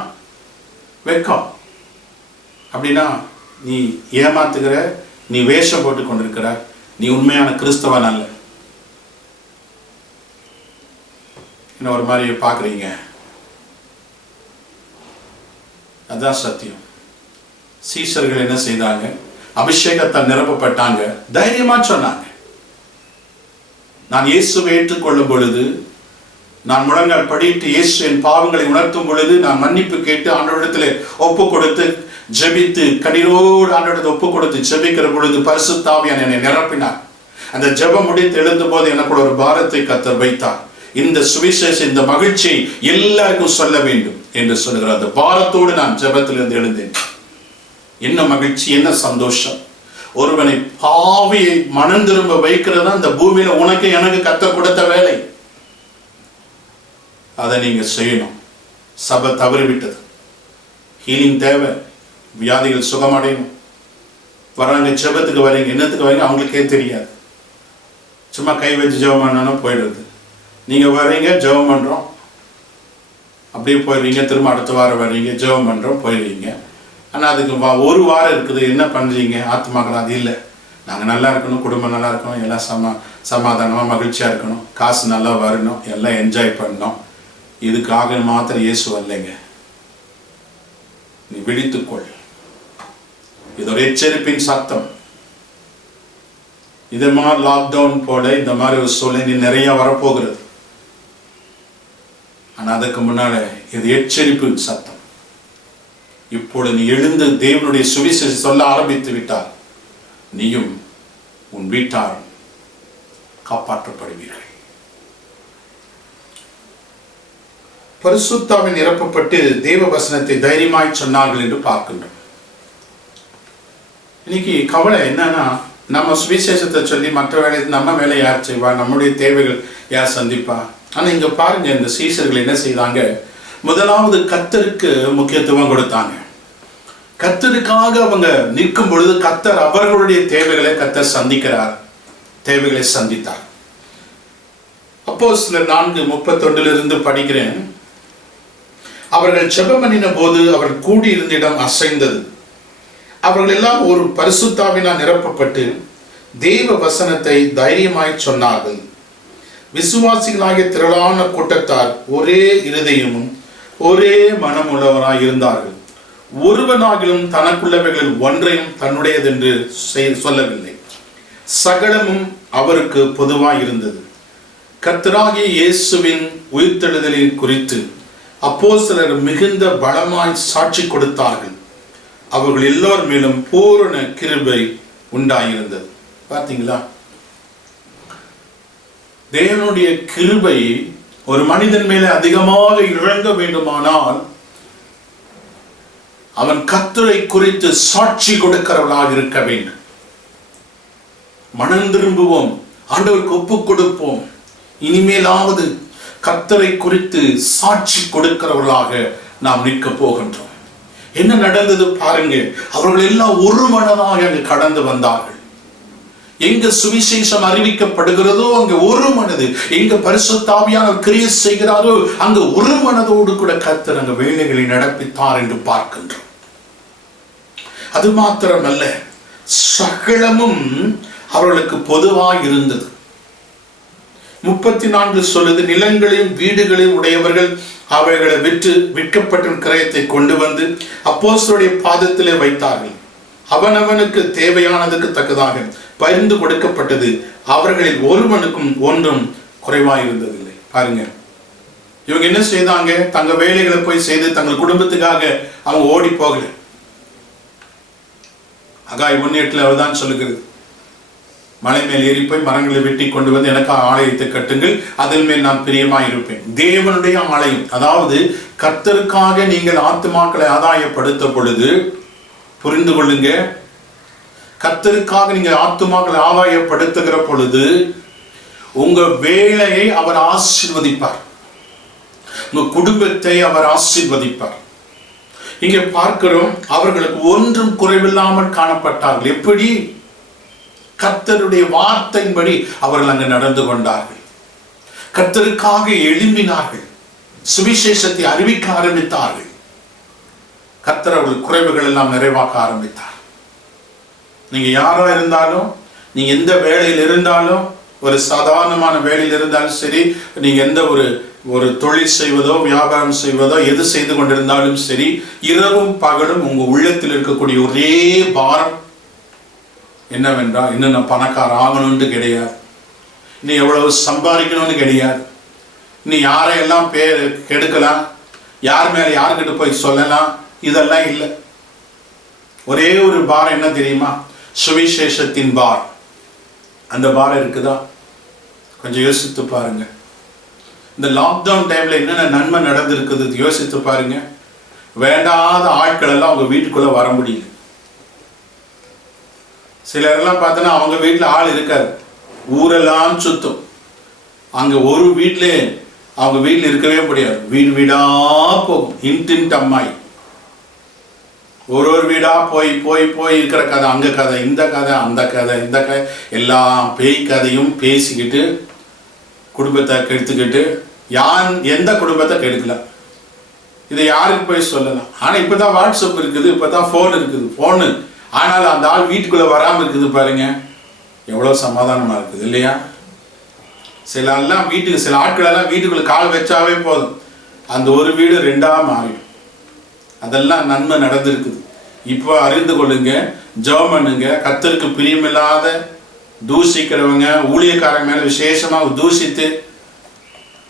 வெட்கம். அப்படின்னா நீ ஏமாத்துகிற, நீ வேஷம் போட்டு கொண்டிருக்கிற, நீ உண்மையான கிறிஸ்தவன் அல்ல. என்ன ஒரு மாதிரி பார்க்குறீங்க? அதுதான் சத்தியம். சீஷர்கள் என்ன செய்தாங்க? அபிஷேகத்தால் நிரப்பப்பட்டாங்க, தைரியமா சொன்னாங்க. நான் இயேசுவை ஏற்றுக்கொள்ளும் பொழுது, நான் முழங்கால் படியிட்டு இயேசு என் பாவங்களை உணர்த்தும் பொழுது, நான் மன்னிப்பு கேட்டு ஆண்டவரிடத்தில் ஒப்பு கொடுத்து ஜெபித்து கண்ணீரோடு ஆண்டவரிடத்தில் ஒப்பு கொடுத்து ஜெபிக்கிற பொழுது பரிசுத்த ஆவியானவர் என்னை நிரப்பினார். அந்த ஜெபம் முடித்து எழுந்த போது எனக்கு ஒரு பாரத்தை கர்த்தர் வைத்தார். இந்த சுவிசேஷம், இந்த மகிழ்ச்சியை எல்லாருக்கும் சொல்ல வேண்டும் என்று சொல்லுகிறார். அந்த பாரத்தோடு நான் ஜெபத்திலிருந்து எழுந்தேன். என்ன மகிழ்ச்சி, என்ன சந்தோஷம்! ஒருவனை பாவியை மனம் திரும்ப வைக்கிறதா இந்த பூமியில உனக்கு எனக்கு கர்த்தர் கொடுத்த வேலை. அதை நீங்க செய்யணும். சபை தவறிவிட்டது. ஹீலிங் தேவை, வியாதிகள் சுகமடையணும். வராங்க, ஜெபத்துக்கு வரீங்க, என்னத்துக்கு வரீங்க அவங்களுக்கே தெரியாது. சும்மா கை வச்சு ஜெபம் பண்ணணும் போயிடுறது. நீங்கள் வர்றீங்க, ஜெபம் பண்ணுறோம், அப்படியே போயிடுவீங்க. திரும்ப அடுத்த வாரம் வர்றீங்க, ஜெபம் பண்ணுறோம், போயிடுவீங்க. ஆனால் அதுக்கு ஒரு வாரம் இருக்குது, என்ன பண்ணுறீங்க? ஆத்மாக்கள் அது இல்லை. நாங்கள் நல்லா இருக்கணும், குடும்பம் நல்லா இருக்கணும், எல்லாம் சமாதானமாக மகிழ்ச்சியாக இருக்கணும், காசு நல்லா வரணும், எல்லாம் என்ஜாய் பண்ணணும். இதுக்காக மாத்திரம் இயேசு வரலைங்க. நீ விழித்துக்கொள். இது ஒரு எச்சரிப்பின் சத்தம். இதே மாதிரி லாக்டவுன் போல இந்த மாதிரி ஒரு சூழ்நிலை நிறைய வரப்போகிறது. ஆனால் அதுக்கு முன்னால இது எச்சரிப்பின் சத்தம். இப்பொழுது நீ எழுந்து தேவனுடைய சுவிசேஷம் சொல்ல ஆரம்பித்து விட்டால் நீயும் உன் வீட்டார் காப்பாற்றப்படுவீர்கள். பரிசுத்தாவின் நிரப்பப்பட்டு தேவ வசனத்தை தைரியமாய் சொன்னார்கள் என்று பார்க்கின்றோம். இன்னைக்கு கவலை என்னன்னா, நம்ம சுவிசேஷத்தை சொல்லி மற்ற வேலையை நம்ம வேலை யார் செய்வா, நம்முடைய தேவைகள் யார் சந்திப்பா? ஆனா இங்க பாருங்க, இந்த சீசர்கள் என்ன செய்தாங்க? முதலாவது கர்த்தருக்கு முக்கியத்துவம் கொடுத்தாங்க. கர்த்தருக்காக அவங்க நிற்கும் பொழுது கர்த்தர் அவர்களுடைய தேவைகளை கர்த்தர் சந்திக்கிறார், தேவைகளை சந்தித்தார். அப்போஸ்தலர் 4:31 படிக்கிறேன். அவர்கள் ஜெபம் பண்ணின போது அவர் கூடியிருந்த இடம் அசைந்தது. அவர்கள் எல்லாம் ஒரு பரிசுத்தாவினால் நிரப்பப்பட்டு தேவ வசனத்தை தைரியமாய் சொன்னார்கள். விசுவாசிகளாகிய திரளான கூட்டத்தார் ஒரே இருதயமும் ஒரே மனமுள்ளவராய் இருந்தார்கள். ஒருவனாகிலும் தனக்குள்ளவைகளில் ஒன்றையும் தன்னுடையதென்று சொல்லவில்லை. சகலமும் அவருக்கு பொதுவாய் இருந்தது. கர்த்தராகிய இயேசுவின் உயிர்த்தெழுதலை குறித்து அப்போஸ்தலர் மிகுந்த பலமாய் சாட்சி கொடுத்தார்கள். அவர்கள் எல்லோர் மேலும் பூரண கிருபை உண்டாயிருந்தது. பார்த்தீங்களா? தேவனுடைய கிருபை ஒரு மனிதன் மேலே அதிகமாக இறங்க வேண்டுமானால் அவன் கர்த்தரை குறித்து சாட்சி கொடுக்கிறவனாக இருக்க வேண்டும். மனம் திரும்புவோம், ஆண்டவருக்கு ஒப்பு கொடுப்போம், இனிமேலாவது கர்த்தரை குறித்து சாட்சி கொடுக்கிறவர்களாக நாம் நிற்க போகின்றோம். என்ன நடந்தது பாருங்க. அவர்கள் எல்லாம் ஒரு மனதாக அங்கு கடந்து வந்தார்கள். எங்க சுவிசேஷம் அறிவிக்கப்படுகிறதோ அங்க ஒரு மனது, எங்க பரிசுத்த ஆவியானவர் கிரியை செய்கிறாரோ அங்க ஒரு மனதோடு கூட கர்த்தர் அங்க வேலைகளை நடப்பித்தார் என்று பார்க்கின்றோம். அது மாத்திரமல்ல, சகலமும் அவர்களுக்கு பொதுவாக இருந்தது. 34 சொல்லுது, நிலங்களையும் வீடுகளையும் உடையவர்கள் அவைகளை விற்கப்பட்ட கிரயத்தை கொண்டு வந்து அப்போஸ்தலருடைய பாதத்திலே வைத்தார்கள். அவனவனுக்கு தேவையானதுக்கு தக்கதாக பகிர்ந்து கொடுக்கப்பட்டது. அவர்களில் ஒருவனுக்கும் ஒன்றும் குறைவாயிருந்ததில்லை. பாருங்க, இவங்க என்ன செய்தாங்க? தங்க வேலைகளை போய் செய்து தங்கள் குடும்பத்துக்காக அவங்க ஓடி போகல. அகாய் 1:8 அவர்தான் சொல்லுகிறது, மலை மேல் ஏறி போய் மரங்களை வெட்டி கொண்டு வந்து எனக்கு ஆலயத்தை கட்டுங்கள், அதில் மேல் நான் பிரியமாய் இருப்பேன். தேவனுடைய ஆலயம், அதாவது கர்த்தருக்காக நீங்கள் ஆத்துமாக்களை ஆதாயப்படுத்த பொழுது புரிந்து கொள்ளுங்க, கர்த்தருக்காக நீங்கள் ஆத்துமாக்களை ஆதாயப்படுத்துகிற பொழுது உங்க வேலையை அவர் ஆசீர்வதிப்பார், உங்க குடும்பத்தை அவர் ஆசீர்வதிப்பார். இங்க பார்க்கிறோம், அவர்களுக்கு ஒன்றும் குறைவில்லாமல் காணப்பட்டார்கள். எப்படி? கர்த்தருடைய வார்த்தையின்படி அவர்கள் அங்கு நடந்து கொண்டார்கள். கர்த்தருக்காக எழும்பினார்கள், சுவிசேஷத்தை அறிவிக்க ஆரம்பித்தார்கள். கர்த்தர் அவர்கள் குறைவுகள் எல்லாம் நிறைவாக்க ஆரம்பித்தார். நீங்க யாரா இருந்தாலும், நீங்க எந்த வேலையில் இருந்தாலும், ஒரு சாதாரணமான வேலையில் இருந்தாலும் சரி, நீங்க எந்த ஒரு தொழில் செய்வதோ வியாபாரம் செய்வதோ எது செய்து கொண்டிருந்தாலும் சரி, இரவும் பகலும் உங்க உள்ளத்தில் இருக்கக்கூடிய ஒரே பாரம் என்னவென்றால், இன்னும் நான் பணக்கார ஆகணும்னு கிடையாது, நீ எவ்வளவு சம்பாதிக்கணும்னு கிடையாது, நீ யாரையெல்லாம் பேர் கெடுக்கலாம், யார் மேலே யார்கிட்ட போய் சொல்லலாம், இதெல்லாம் இல்லை. ஒரே ஒரு பாரம் என்ன தெரியுமா? சுவிசேஷத்தின் பார். அந்த பாரம் இருக்குதா? கொஞ்சம் யோசித்து பாருங்க. இந்த லாக்டவுன் டைம்ல என்னென்ன நன்மை நடந்திருக்குது யோசித்து பாருங்க. வேண்டாத ஆட்கள் எல்லாம் அவங்க வீட்டுக்குள்ள வர முடியல. சிலரெல்லாம் பார்த்தோன்னா அவங்க வீட்டில் ஆள் இருக்காது, ஊரெல்லாம் சுத்தம். அங்கே ஒரு வீட்டிலே அவங்க வீட்டில் இருக்கவே முடியாது, வீடு வீடா போகும், இன்டின்ட் அம்மாய் ஒரு வீடா போய் போய் போய் இருக்கிற கதை, அங்கே கதை, இந்த கதை, அந்த கதை, இந்த கதை, எல்லாம் பேய் கதையும் பேசிக்கிட்டு குடும்பத்தை கெடுத்துக்கிட்டு எந்த குடும்பத்தை கெடுக்கல. இதை யாருக்கு போய் சொல்லலாம்? ஆனால் இப்போ தான் வாட்ஸ்அப் இருக்குது, இப்போ தான் ஃபோன் இருக்குது. ஃபோனு ஆனால் அந்த ஆள் வீட்டுக்குள்ளே வராமல் இருக்குது பாருங்க, எவ்வளோ சமாதானமாக இருக்குது இல்லையா? சில ஆட்களெல்லாம் வீட்டுக்குள்ளே கால் வச்சாவே போதும், அந்த ஒரு வீடு ரெண்டாக மாறிடும். அதெல்லாம் நன்மை நடந்திருக்குது. இப்போ அறிந்து கொள்ளுங்க, ஜெபம் பண்ணுங்க. கர்த்தருக்கு பிரியமில்லாத தூஷிக்கிறவங்க ஊழியக்காரங்க மேலே விசேஷமாக தூஷித்து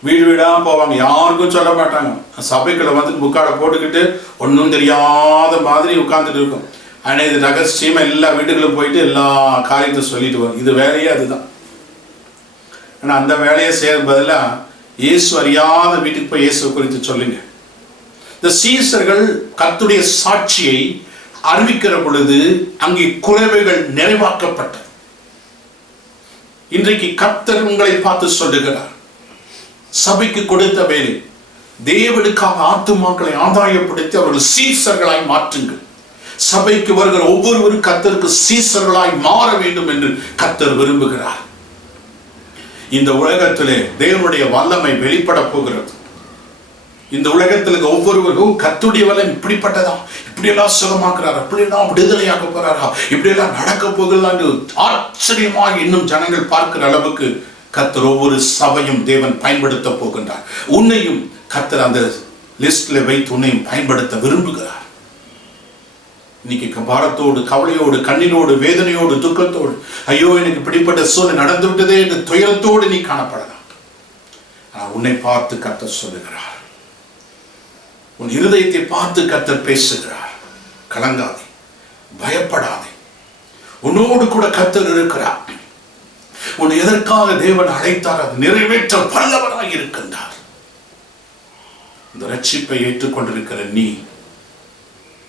வீடு வீடாக போவாங்க, யாருக்கும் சொல்ல மாட்டாங்க. சபைக்குள்ள வந்து புக்காடை போட்டுக்கிட்டு ஒன்றும் தெரியாத மாதிரி உட்கார்ந்துட்டு இருக்கும். ஆனால் இது ரகசியமாக எல்லா வீட்டுக்குள்ளும் போயிட்டு எல்லா காரியத்தை சொல்லிட்டு வரும். இது வேலையே அதுதான். ஆனால் அந்த வேலையை செய்ய பதிலாக இயேசு அறியாத வீட்டுக்கு போய் இயேசு குறித்து சொல்லுங்க. இந்த சீசர்கள் கர்த்தருடைய சாட்சியை அறிவிக்கிற பொழுது அங்கே குறைவுகள் நிறைவாக்கப்பட்டது. இன்றைக்கு கர்த்தர் உங்களை பார்த்து சொல்லுகிறார், சபைக்கு கொடுத்த வேலை தேவனுக்காக ஆத்துமாக்களை ஆதாயப்படுத்தி அவர்கள் சீசர்களாய் மாற்றுங்கள். சபைக்கு வருகிற ஒவ்வொருவரும் கர்த்தருக்கு சீசர்களாய் மாற வேண்டும் என்று கர்த்தர் விரும்புகிறார். இந்த உலகத்திலே தேவனுடைய வல்லமை வெளிப்பட போகிறது. இந்த உலகத்தில் ஒவ்வொருவரும் கர்த்தருடைய வல்லம் இப்படிப்பட்டதா, இப்படியெல்லாம் சுகமாக்குறாரா, இப்படியெல்லாம் விடுதலையாக போறாரா, இப்படியெல்லாம் நடக்க போகலான்னு ஆச்சரியமாக இன்னும் ஜனங்கள் பார்க்கிற அளவுக்கு கர்த்தர் ஒவ்வொரு சபையும் தேவன் பயன்படுத்த போகின்றார். உன்னையும் கர்த்தர் அந்த லிஸ்ட்ல வைத்து உன்னையும் பயன்படுத்த விரும்புகிறார். இன்னைக்கு பாரத்தோடு, கவலையோடு, கண்ணீரோடு, வேதனையோடு, துக்கத்தோடு, ஐயோ எனக்கு இப்படிப்பட்ட சூழ்நிலை நடந்து விட்டதே என்று துயரத்தோடு நீ காணப்படலாம். ஆனால் உன்னை பார்த்து கர்த்தர் சொல்லுகிறார், உன் இருதயத்தை பார்த்து கர்த்தர் பேசுகிறார். கலங்காதே, பயப்படாதே, உன்னோடு கூட கர்த்தர் இருக்கிறார். உன்னை எதற்காக தேவன் அழைத்தார் அது நிறைவேற்ற வல்லவராக இருக்கின்றார். இந்த ரட்சிப்பை ஏற்றுக்கொண்டிருக்கிற நீ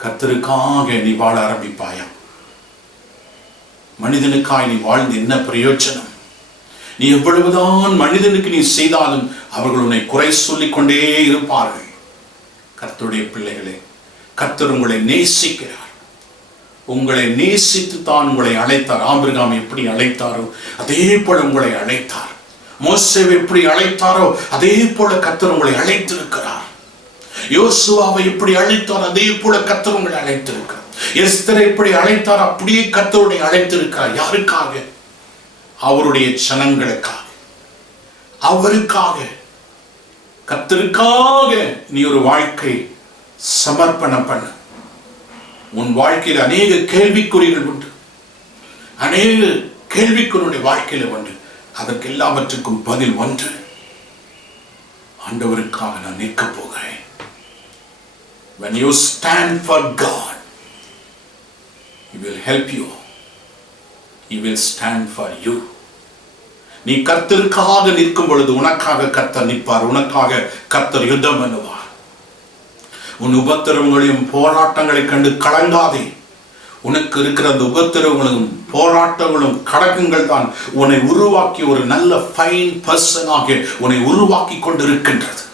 கர்த்தருக்காக நீ வாழ ஆரம்பிப்பாயா? மனிதனுக்காய் நீ வாழ்ந்து என்ன பிரயோஜனம்? நீ எவ்வளவுதான் மனிதனுக்கு நீ செய்தாலும் அவர்கள் உன்னை குறை சொல்லிக் கொண்டே இருப்பார்கள். கர்த்தருடைய பிள்ளைகளே, கர்த்தர் உங்களை நேசிக்கிறார். உங்களை நேசித்து தான் உங்களை அழைத்தார். ஆபிரகாம் எப்படி அழைத்தாரோ அதே போல உங்களை அழைத்தார். மோசேவை எப்படி அழைத்தாரோ அதே போல கர்த்தர் உங்களை அழைத்திருக்கிறார். யோசுவாவை எப்படி அழைத்தார் அதே போல கர்த்தர் உங்களை அழைத்திருக்கிறார். எஸ்தரை எப்படி அழைத்தார் அப்படியே கர்த்தருடைய அழைத்திருக்கிறார். யாருக்காக? அவருடைய ஜனங்களுக்காக, அவருக்காக, கர்த்தருக்காக நீ ஒரு வாழ்க்கை சமர்ப்பணம் பண்ண. உன் வாழ்க்கையில் அநேக கேள்விக்குறிகள் உண்டு, அநேக கேள்விக்குறியுடைய வாழ்க்கையில உண்டு. அதற்கு எல்லாவற்றுக்கும் பதில் ஒன்று, ஆண்டவருக்காக நான் நிற்க போகிறேன். When you stand for God, He will help you. He will stand for you. நீ கர்த்தருக்காக நிற்கும் பொழுது உனக்காக கர்த்தர் நிற்பார். உனக்காக கர்த்தர் யுத்தம் பண்ணுவார். உன் உபத்திரவங்களையும் போராட்டங்களை கண்டு கலங்காதே. உனக்கு இருக்கிற அந்த உபத்திரவங்களும் போராட்டங்களும் கடக்குங்கள் தான் உன்னை உருவாக்கி ஒரு நல்ல ஃபைன் பர்சனாக உன்னை உருவாக்கி கொண்டிருக்கின்றது.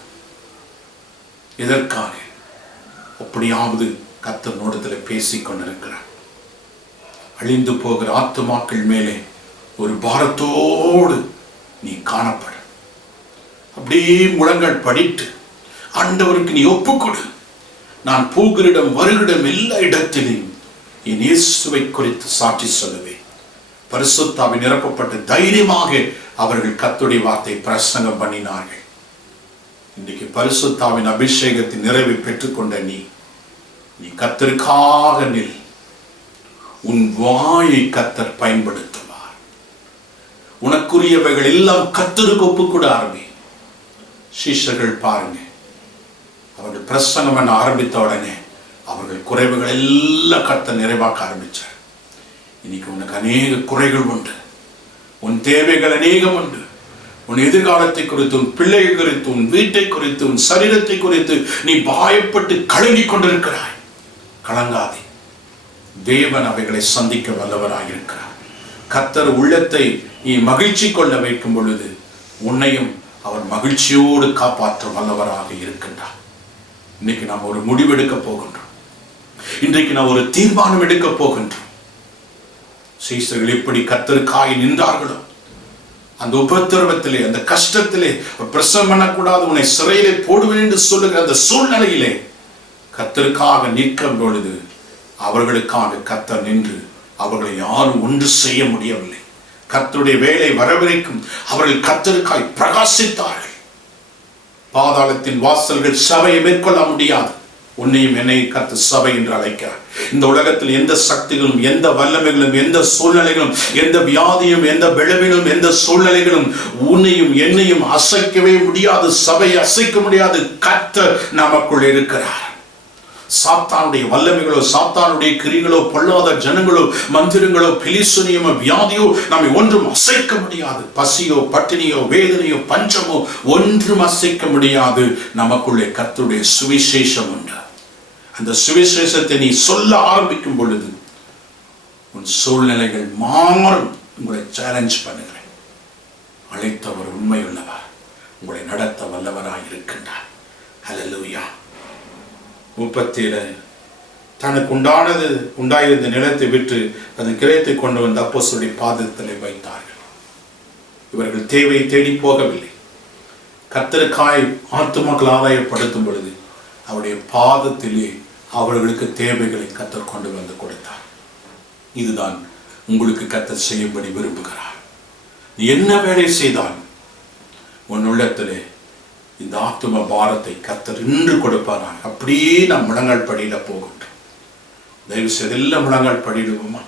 எதற்காக? அப்படியாவது கர்த்தர் நோடத்தில் பேசிக் கொண்டிருக்கிறார். அழிந்து போகிற ஆத்துமாக்கள் மேலே ஒரு பாரத்தோடு நீ காணப்பட. அப்படியே முழங்கள் படிட்டு ஆண்டவருக்கு நீ ஒப்புக்கொடு. நான் போகிறிடம் வருகிடம் எல்லா இடத்திலும் என் இயேசுவை குறித்து சாட்சி சொல்லுவேன். பரிசுத்தாவின் நிரப்பப்பட்ட தைரியமாக அவர்கள் கர்த்தருடைய வார்த்தை பிரசங்கம் பண்ணினார்கள். இன்றைக்கு பரிசுத்தாவின் அபிஷேகத்தின் நிறைவை பெற்றுக்கொண்ட நீ கர்த்தருக்காக நில். உன் வாயை கர்த்தர் பயன்படுத்துவார். உனக்குரியவைகள் எல்லாம் கர்த்தருக்கு ஒப்புக்கொட ஆரம்பி. சீஷர்கள் பாருங்க, அவர்கள் பிரசங்கம் பண்ண ஆரம்பித்த உடனே அவர்கள் குறைவுகள் எல்லாம் கர்த்தர் நிறைவாக்க ஆரம்பிச்சார். இன்னைக்கு உனக்கு அநேக குறைகள் உண்டு, உன் தேவைகள் அநேகம் உண்டு. உன் எதிர்காலத்தை குறித்து, உன் பிள்ளைகள் குறித்து, உன் வீட்டை குறித்து, உன் சரீரத்தை குறித்து நீ பயப்பட்டு கலங்கிக் கொண்டிருக்கிறாய். கலங்காதே, தேவன் அவைகளை சந்திக்க வல்லவராக இருக்கிறார். கர்த்தர் உள்ளத்தை நீ மகிழ்ச்சி கொள்ள வைக்கும் பொழுது உன்னையும் அவர் மகிழ்ச்சியோடு காப்பாற்ற வல்லவராக இருக்கின்றார். இன்னைக்கு நாம் ஒரு முடிவெடுக்க போகின்றோம். இன்றைக்கு நாம் ஒரு தீர்மானம் எடுக்க போகின்றோம். சீசர்கள் எப்படி கர்த்தருக்காய் நின்றார்களோ அந்த உபத்திரவத்திலே, அந்த கஷ்டத்திலே பிரசவம் பண்ணக்கூடாது, உன்னை சிறையிலே போடுவேன் என்று சொல்லுகிற அந்த சூழ்நிலையிலே கர்த்தருக்காக நிற்கும் பொழுது அவர்களுக்காக கர்த்தர் நின்று அவர்களை யாரும் ஒன்று செய்ய முடியவில்லை. கர்த்தருடைய வேலை வரவரைக்கும் அவர்கள் கர்த்தருக்காய் பிரகாசித்தார்கள். பாதாளத்தின் வாசல்கள் சபையை மேற்கொள்ள முடியாது. உன்னையும் என்னை கர்த்தர் சபை என்று அழைக்கிறார். இந்த உலகத்தில் எந்த சக்திகளும், எந்த வல்லமைகளும், எந்த சூழ்நிலைகளும், எந்த வியாதியும், எந்த விளைவிலும், எந்த சூழ்நிலைகளும் உன்னையும் என்னையும் அசைக்கவே முடியாது. சபையை அசைக்க முடியாது. கர்த்தர் நமக்குள் இருக்கிறார். சாத்தானுடைய வல்லமைகளோ, சாத்தானுடைய கிரிகளோ, பொல்லாத ஜனங்களோ, மந்திரங்களோ, பிலிசுனியமோ, வியாதியோ நம்மை ஒன்றும் அசைக்க முடியாது. பசியோ, பட்டினியோ, வேதனையோ, பஞ்சமோ ஒன்றும் அசைக்க முடியாது. நமக்குள்ளே கர்த்தருடைய சுவிசேஷம் உண்டு. அந்த சுவிசேஷத்தை நீ சொல்ல ஆரம்பிக்கும் பொழுது உன் சூழ்நிலைகள் மாறும். உங்களை சேலஞ்ச் பண்ணுகிறேன். அழைத்தவர் உண்மையுள்ளவர், உங்களை நடத்த வல்லவராய் இருக்கின்றார். ஹல்லேலூயா. 37 தனக்கு உண்டாயிருந்த நிலத்தை விற்று அதன் கிரயத்தை கொண்டு வந்து அப்போஸ்தலருடைய பாதத்திலே வைத்தார்கள். இவர்கள் தேவையை தேடி போகவில்லை. கர்த்தருக்காய் ஆத்துமக்கள் ஆதாயப்படுத்தும் பொழுது அவருடைய பாதத்திலே அவர்களுக்கு தேவைகளை கர்த்தர் கொண்டு வந்து கொடுத்தார். இதுதான் உங்களுக்கு கர்த்தர் செய்யும்படி விரும்புகிறார். நீ என்ன வேலை செய்தால் உன் உள்ளத்திலே இந்த ஆத்தும பாரத்தை கர்த்தர் இன்று கொடுப்பார். அப்படியே நம் முழங்கால் படியில போகட்டும். தயவு செய்து எல்லாம் முழங்கால் படிடுவோமா?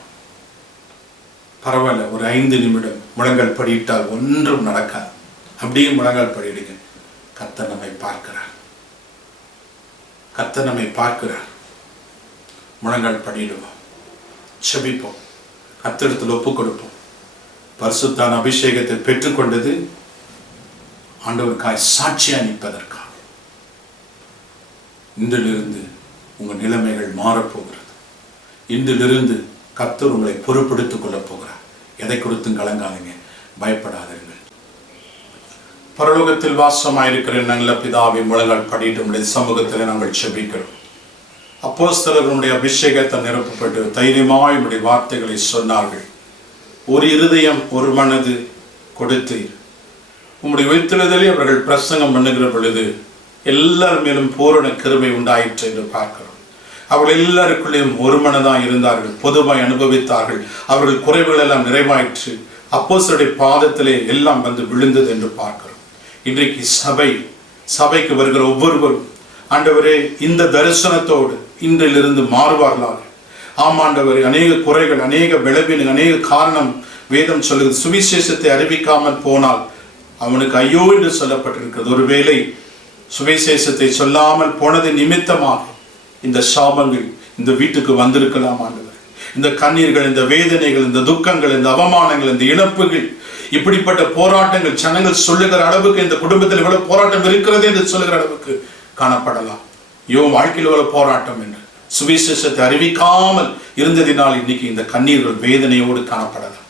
பரவாயில்ல, ஒரு 5 நிமிடம் முழங்கால் படியிட்டால் ஒன்றும் நடக்காது. அப்படியே முழங்கால் படிடுங்க. கர்த்தர் நம்மை பார்க்கிறார். கர்த்தர் நம்மை பார்க்கிறார். முழங்கால் படிடுவோம், செபிப்போம், கர்த்தரிடத்தில் ஒப்பு கொடுப்போம். பரிசுத்தான அபிஷேகத்தை பெற்றுக்கொண்டது ஆண்டவருக்காய் சாட்சியா நிற்பதற்காக. இன்றிலிருந்து உங்கள் நிலைமைகள் மாறப்போகிறது. இன்றிலிருந்து கர்த்தர் உங்களை பொறுப்படுத்திக் கொள்ளப் போகிறார். எதை கொடுத்தும் கலங்காதீங்க, பயப்படாதீர்கள். பரலோகத்தில் வாசமாயிருக்கிற நல்ல பிதாவை முழங்கால் படிட்டு உடைய சமூகத்தில் நாங்கள் செபிக்கிறோம். அப்போஸ்தலர்களுடைய அபிஷேகத்தை நிரப்பப்பட்டு தைரியமாய் உடைய வார்த்தைகளை சொன்னார்கள். ஒரு இருதயம், ஒரு மனது கொடுத்து உம்முடைய உயிர்த்தெழுதலை அவர்கள் பிரசங்கம் பண்ணுகிற பொழுது எல்லார் மேலும் பூரண கிருபை உண்டாயிற்று என்று பார்க்கிறோம். அவர்கள் எல்லாருக்குள்ளேயும் ஒரு மனதாக இருந்தார்கள், பொதுவாய் அனுபவித்தார்கள். அவர்கள் குறைவுகள் எல்லாம் நிறைவாயிற்று. அப்போஸ்தலருடைய பாதத்திலே எல்லாம் வந்து விழுந்தது என்று பார்க்கிறோம். இன்றைக்கு சபைக்கு வருகிற ஒவ்வொருவரும் ஆண்டவரே இந்த தரிசனத்தோடு இன்றிலிருந்து மாறுவார்களாக. ஆமாண்டவரே, அநேக குறைகள், அநேக விளைவின், அநேக காரணம் வேதம் சொல்லுகிறது. சுவிசேஷத்தை அறிவிக்காமல் போனால் அவனுக்கு ஐயோ என்று சொல்லப்பட்டிருக்கிறது. ஒருவேளை சுவிசேஷத்தை சொல்லாமல் போனது நிமித்தமாக இந்த சாபங்கள் இந்த வீட்டுக்கு வந்திருக்கலாம் ஆண்டவர். இந்த கண்ணீர்கள், இந்த வேதனைகள், இந்த துக்கங்கள், இந்த அவமானங்கள், இந்த இழப்புகள், இப்படிப்பட்ட போராட்டங்கள் ஜனங்கள் சொல்லுகிற அளவுக்கு இந்த குடும்பத்தில் இவ்வளவு போராட்டம் இருக்கிறது என்று சொல்லுகிற அளவுக்கு காணப்படலாம். வாழ்க்கையில் இவ்வளவு போராட்டம் என்று சுவிசேஷத்தை அறிவிக்காமல் இருந்ததினால் இன்னைக்கு இந்த கண்ணீர்கள் வேதனையோடு காணப்படலாம்.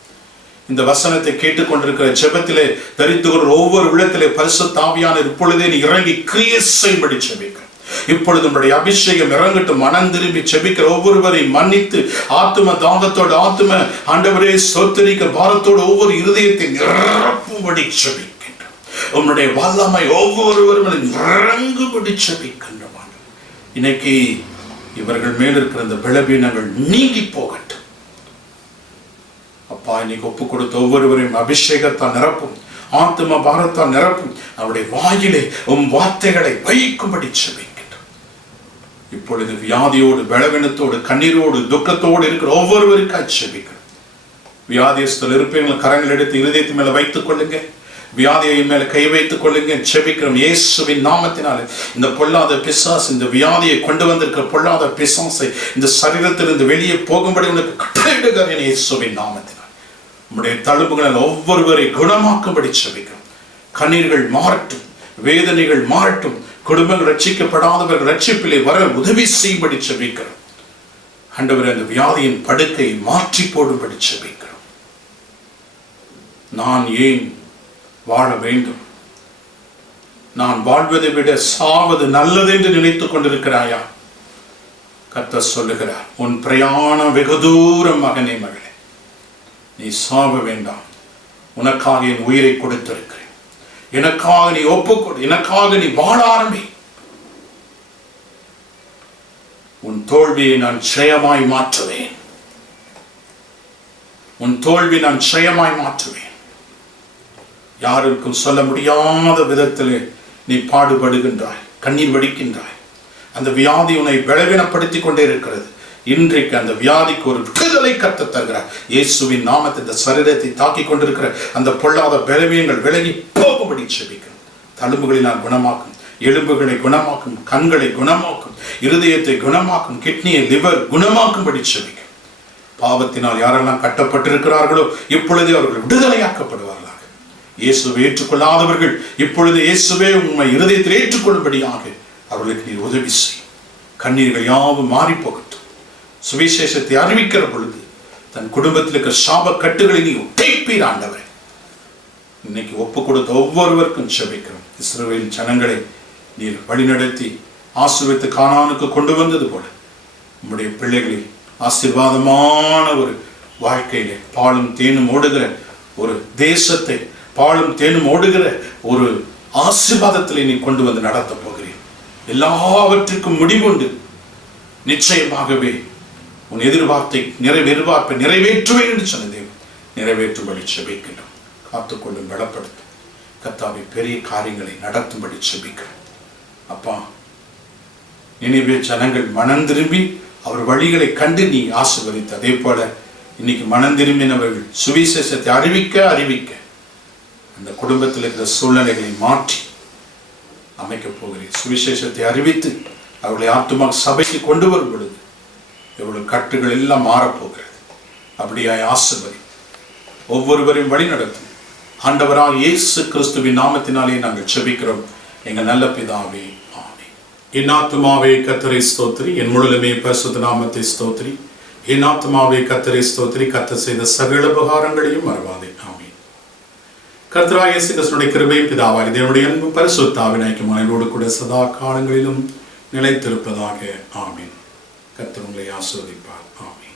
இந்த வசனத்தை கேட்டுக்கொண்டிருக்கிற ஜெபத்திலே தரித்துகிற ஒவ்வொரு உள்ளத்திலே பரிசுத்த ஆவியானவர் இப்பொழுதே நீ இறங்கி கிரியை செய்யும்படி ஜெபிக்க. இப்பொழுது நம்முடைய அபிஷேகம் இறங்கட்டும். மனம் திரும்பி செபிக்கிற ஒவ்வொருவரை மன்னித்து ஆத்தும தாகத்தோடு, ஆத்தும ஆண்டவரே ஸ்தோத்திரிக்க பாரத்தோடு ஒவ்வொரு இருதயத்தை நிரப்பும்படி செபிக்கின்றோம். உம்முடைய வல்லமை ஒவ்வொருவரும் இறங்கும்படி செபிக்கின்றோம். இன்னைக்கு இவர்கள் மேல் இருக்கிற இந்த பலவீனங்கள் நீங்கி போகட்டும். அப்பா, இன்னைக்கு ஒப்பு கொடுத்த ஒவ்வொருவரையும் அபிஷேகத்தால் நிரப்பும், ஆத்தும பாரத்தால் நிரப்பும். அவருடைய வாயிலே உம் வார்த்தைகளை வைக்கும்படி செபிக்கின்றோம். இப்பொழுது வியாதியோடு, பலவீனத்தோடு, கண்ணீரோடு, துக்கத்தோடு இருக்கிற ஒவ்வொருவருக்காக செபிக்கிறோம். வியாதியஸ்தல் இருப்பவங்களை கரங்கள் எடுத்து இருதயத்து மேல வைத்துக் கொள்ளுங்க. வியாதியை மேல கை வைத்துக் கொள்ளுங்க. செபிக்கிறோம் இயேசுவின் நாமத்தினாலே. இந்த பொல்லாத பிசாசு, இந்த வியாதியை கொண்டு வந்திருக்கிற பொல்லாத பிசாசை இந்த சரீரத்திலிருந்து வெளியே போகும்படி உனக்கு கட்டளையிடுகிறேன் இயேசுவின் நாமத்தினால். உம்முடைய தழும்புகளில் ஒவ்வொருவரை குணமாக்கும்படி செபிக்கிறோம். கண்ணீர்கள் மாறட்டும், வேதனைகள் மாறட்டும். குடும்பங்கள் ரட்சிக்கப்படாதவர்கள் ரட்சிப்பிலே வர உதவி செய்யும்படி செபிக்கிறோம். ஆண்டவரே, அந்த வியாதியின் படுக்கையை மாற்றி போடும்படி செபிக்கிறோம். நான் ஏன் வாழ வேண்டும்? நான் வாழ்வதை விட சாவது நல்லது என்று நினைத்துக் கொண்டிருக்கிறாயா? கர்த்தர் சொல்லுகிறார், உன் பிரயாணம் வெகு தூரம் மகனே, மகளே, நீ சாவ வேண்டாம். உனக்காக என் உயிரை கொடுத்திருக்கிறேன், எனக்காக நீ ஒப்புக்கொடு, எனக்காக நீ வாழ ஆரம்பி. உன் தோல்வியை நான் ஜெயமாய் மாற்றுவேன், உன் தோல்வி நான் ஜெயமாய் மாற்றுவேன். யாருக்கும் சொல்ல முடியாத விதத்தில் நீ பாடுபடுகின்றாய், கண்ணீர் வடிக்கின்றாய். அந்த வியாதி உன்னை பலவீனப்படுத்திக் கொண்டே இருக்கிறது. இன்றைக்கு அந்த வியாதிக்கு ஒரு விடுதலை கர்த்தர் தருகிறார். இயேசுவின் நாமத்தில் இந்த சரீரத்தை தாக்கி கொண்டிருக்கிற அந்த பொல்லாத பலவீனங்கள் விலகி போகும்படி ஜெபிக்கிறேன். தழும்புகளை நான் குணமாக்கும், எலும்புகளை குணமாக்கும், கண்களை குணமாக்கும், இருதயத்தை குணமாக்கும், கிட்னியை லிவர் குணமாக்கும்படி ஜெபிக்கிறேன். பாவத்தினால் யாரெல்லாம் கட்டப்பட்டிருக்கிறார்களோ இப்பொழுதே அவர்கள் விடுதலையாக்கப்படுவார்களாக. இயேசுவை ஏற்றுக்கொள்ளாதவர்கள் இப்பொழுது இயேசுவே உண்மை இருதயத்தில் ஏற்றுக்கொள்ளும்படியாக அவர்களுக்கு நீ உதவி செய். கண்ணீர்கள் யாவும் மாறி போகட்டும். சுவிசேஷத்தை அறிவிக்கிற பொழுது தன் குடும்பத்தில் இருக்கிற சாப கட்டுகளை நீ உடைப்பீர் ஆண்டவரே. இன்னைக்கு ஒப்பு கொடுத்த ஒவ்வொருவருக்கும் ஜெபிக்கிறோம். இஸ்ரவேல் ஜனங்களை நீர் வழிநடத்தி ஆசீர்வதித்து கானானுக்கு கொண்டு வந்தது போல உம்முடைய பிள்ளைகளை ஆசீர்வாதமான ஒரு வாழ்க்கையிலே பாலும் தேனும் ஓடுகிற ஒரு தேசத்தை, பாலும் தேனும் ஓடுகிற ஒரு ஆசீர்வாதத்திலே நீ கொண்டு வந்து நடத்த போகிறேன். எல்லாவற்றுக்கும் முடிவுண்டு. நிச்சயமாகவே உன் எதிர்பார்ப்பை நிறைவேற்றுவேன் என்று சொன்னதே நிறைவேற்றும்படி ஜெபிக்கிறோம். காத்துக்கொள்ளும், பலப்படுத்தும். கர்த்தாவே பெரிய காரியங்களை நடத்தும்படி ஜெபிக்கிறோம். அப்பா, நினைவே ஜனங்கள் மனம் திரும்பி அவர் வழிகளை கண்டு நீ ஆசீர்வதித்து, அதே போல இன்னைக்கு மனம் திரும்பினவர்கள் சுவிசேஷத்தை அறிவிக்க அந்த குடும்பத்தில் இருக்கிற சூழ்நிலைகளை மாற்றி அமைக்க போகிறேன். சுவிசேஷத்தை அறிவித்து அவர்களை ஆத்துமா சபைக்கு கொண்டு வரும் பொழுது இவர்கள் கட்டுகள் எல்லாம் மாறப்போகிறது. அப்படியாய் ஆசீர்வதி, ஒவ்வொருவரையும் வழி நடத்தும். ஆண்டவராக இயேசு கிறிஸ்துவின் நாமத்தினாலே நாங்கள் ஜெபிக்கிறோம் எங்கள் நல்ல பிதாவே, ஆமென். என் ஆத்துமாவே கர்த்தரை ஸ்தோத்திரி, என் முழுதுமே பரிசுத்த நாமத்தை ஸ்தோத்திரி. என் ஆத்துமாவே கர்த்தரை ஸ்தோத்திரி, கர்த்தர் செய்த சகல உபகாரங்களையும் மறவாதே, ஆமென். கர்த்தராகிய இயேசு கிறிஸ்துவின் கிருபையும் பிதாவாகிய தேவனுடைய அன்பும் பரிசுத்த ஆவியின் ஐக்கியமும் கூட சதா காலங்களிலும் நிலைத்திருப்பதாக, ஆமென். கர்த்தர் உங்களை ஆசீர்வதிப்பார், ஆமென்.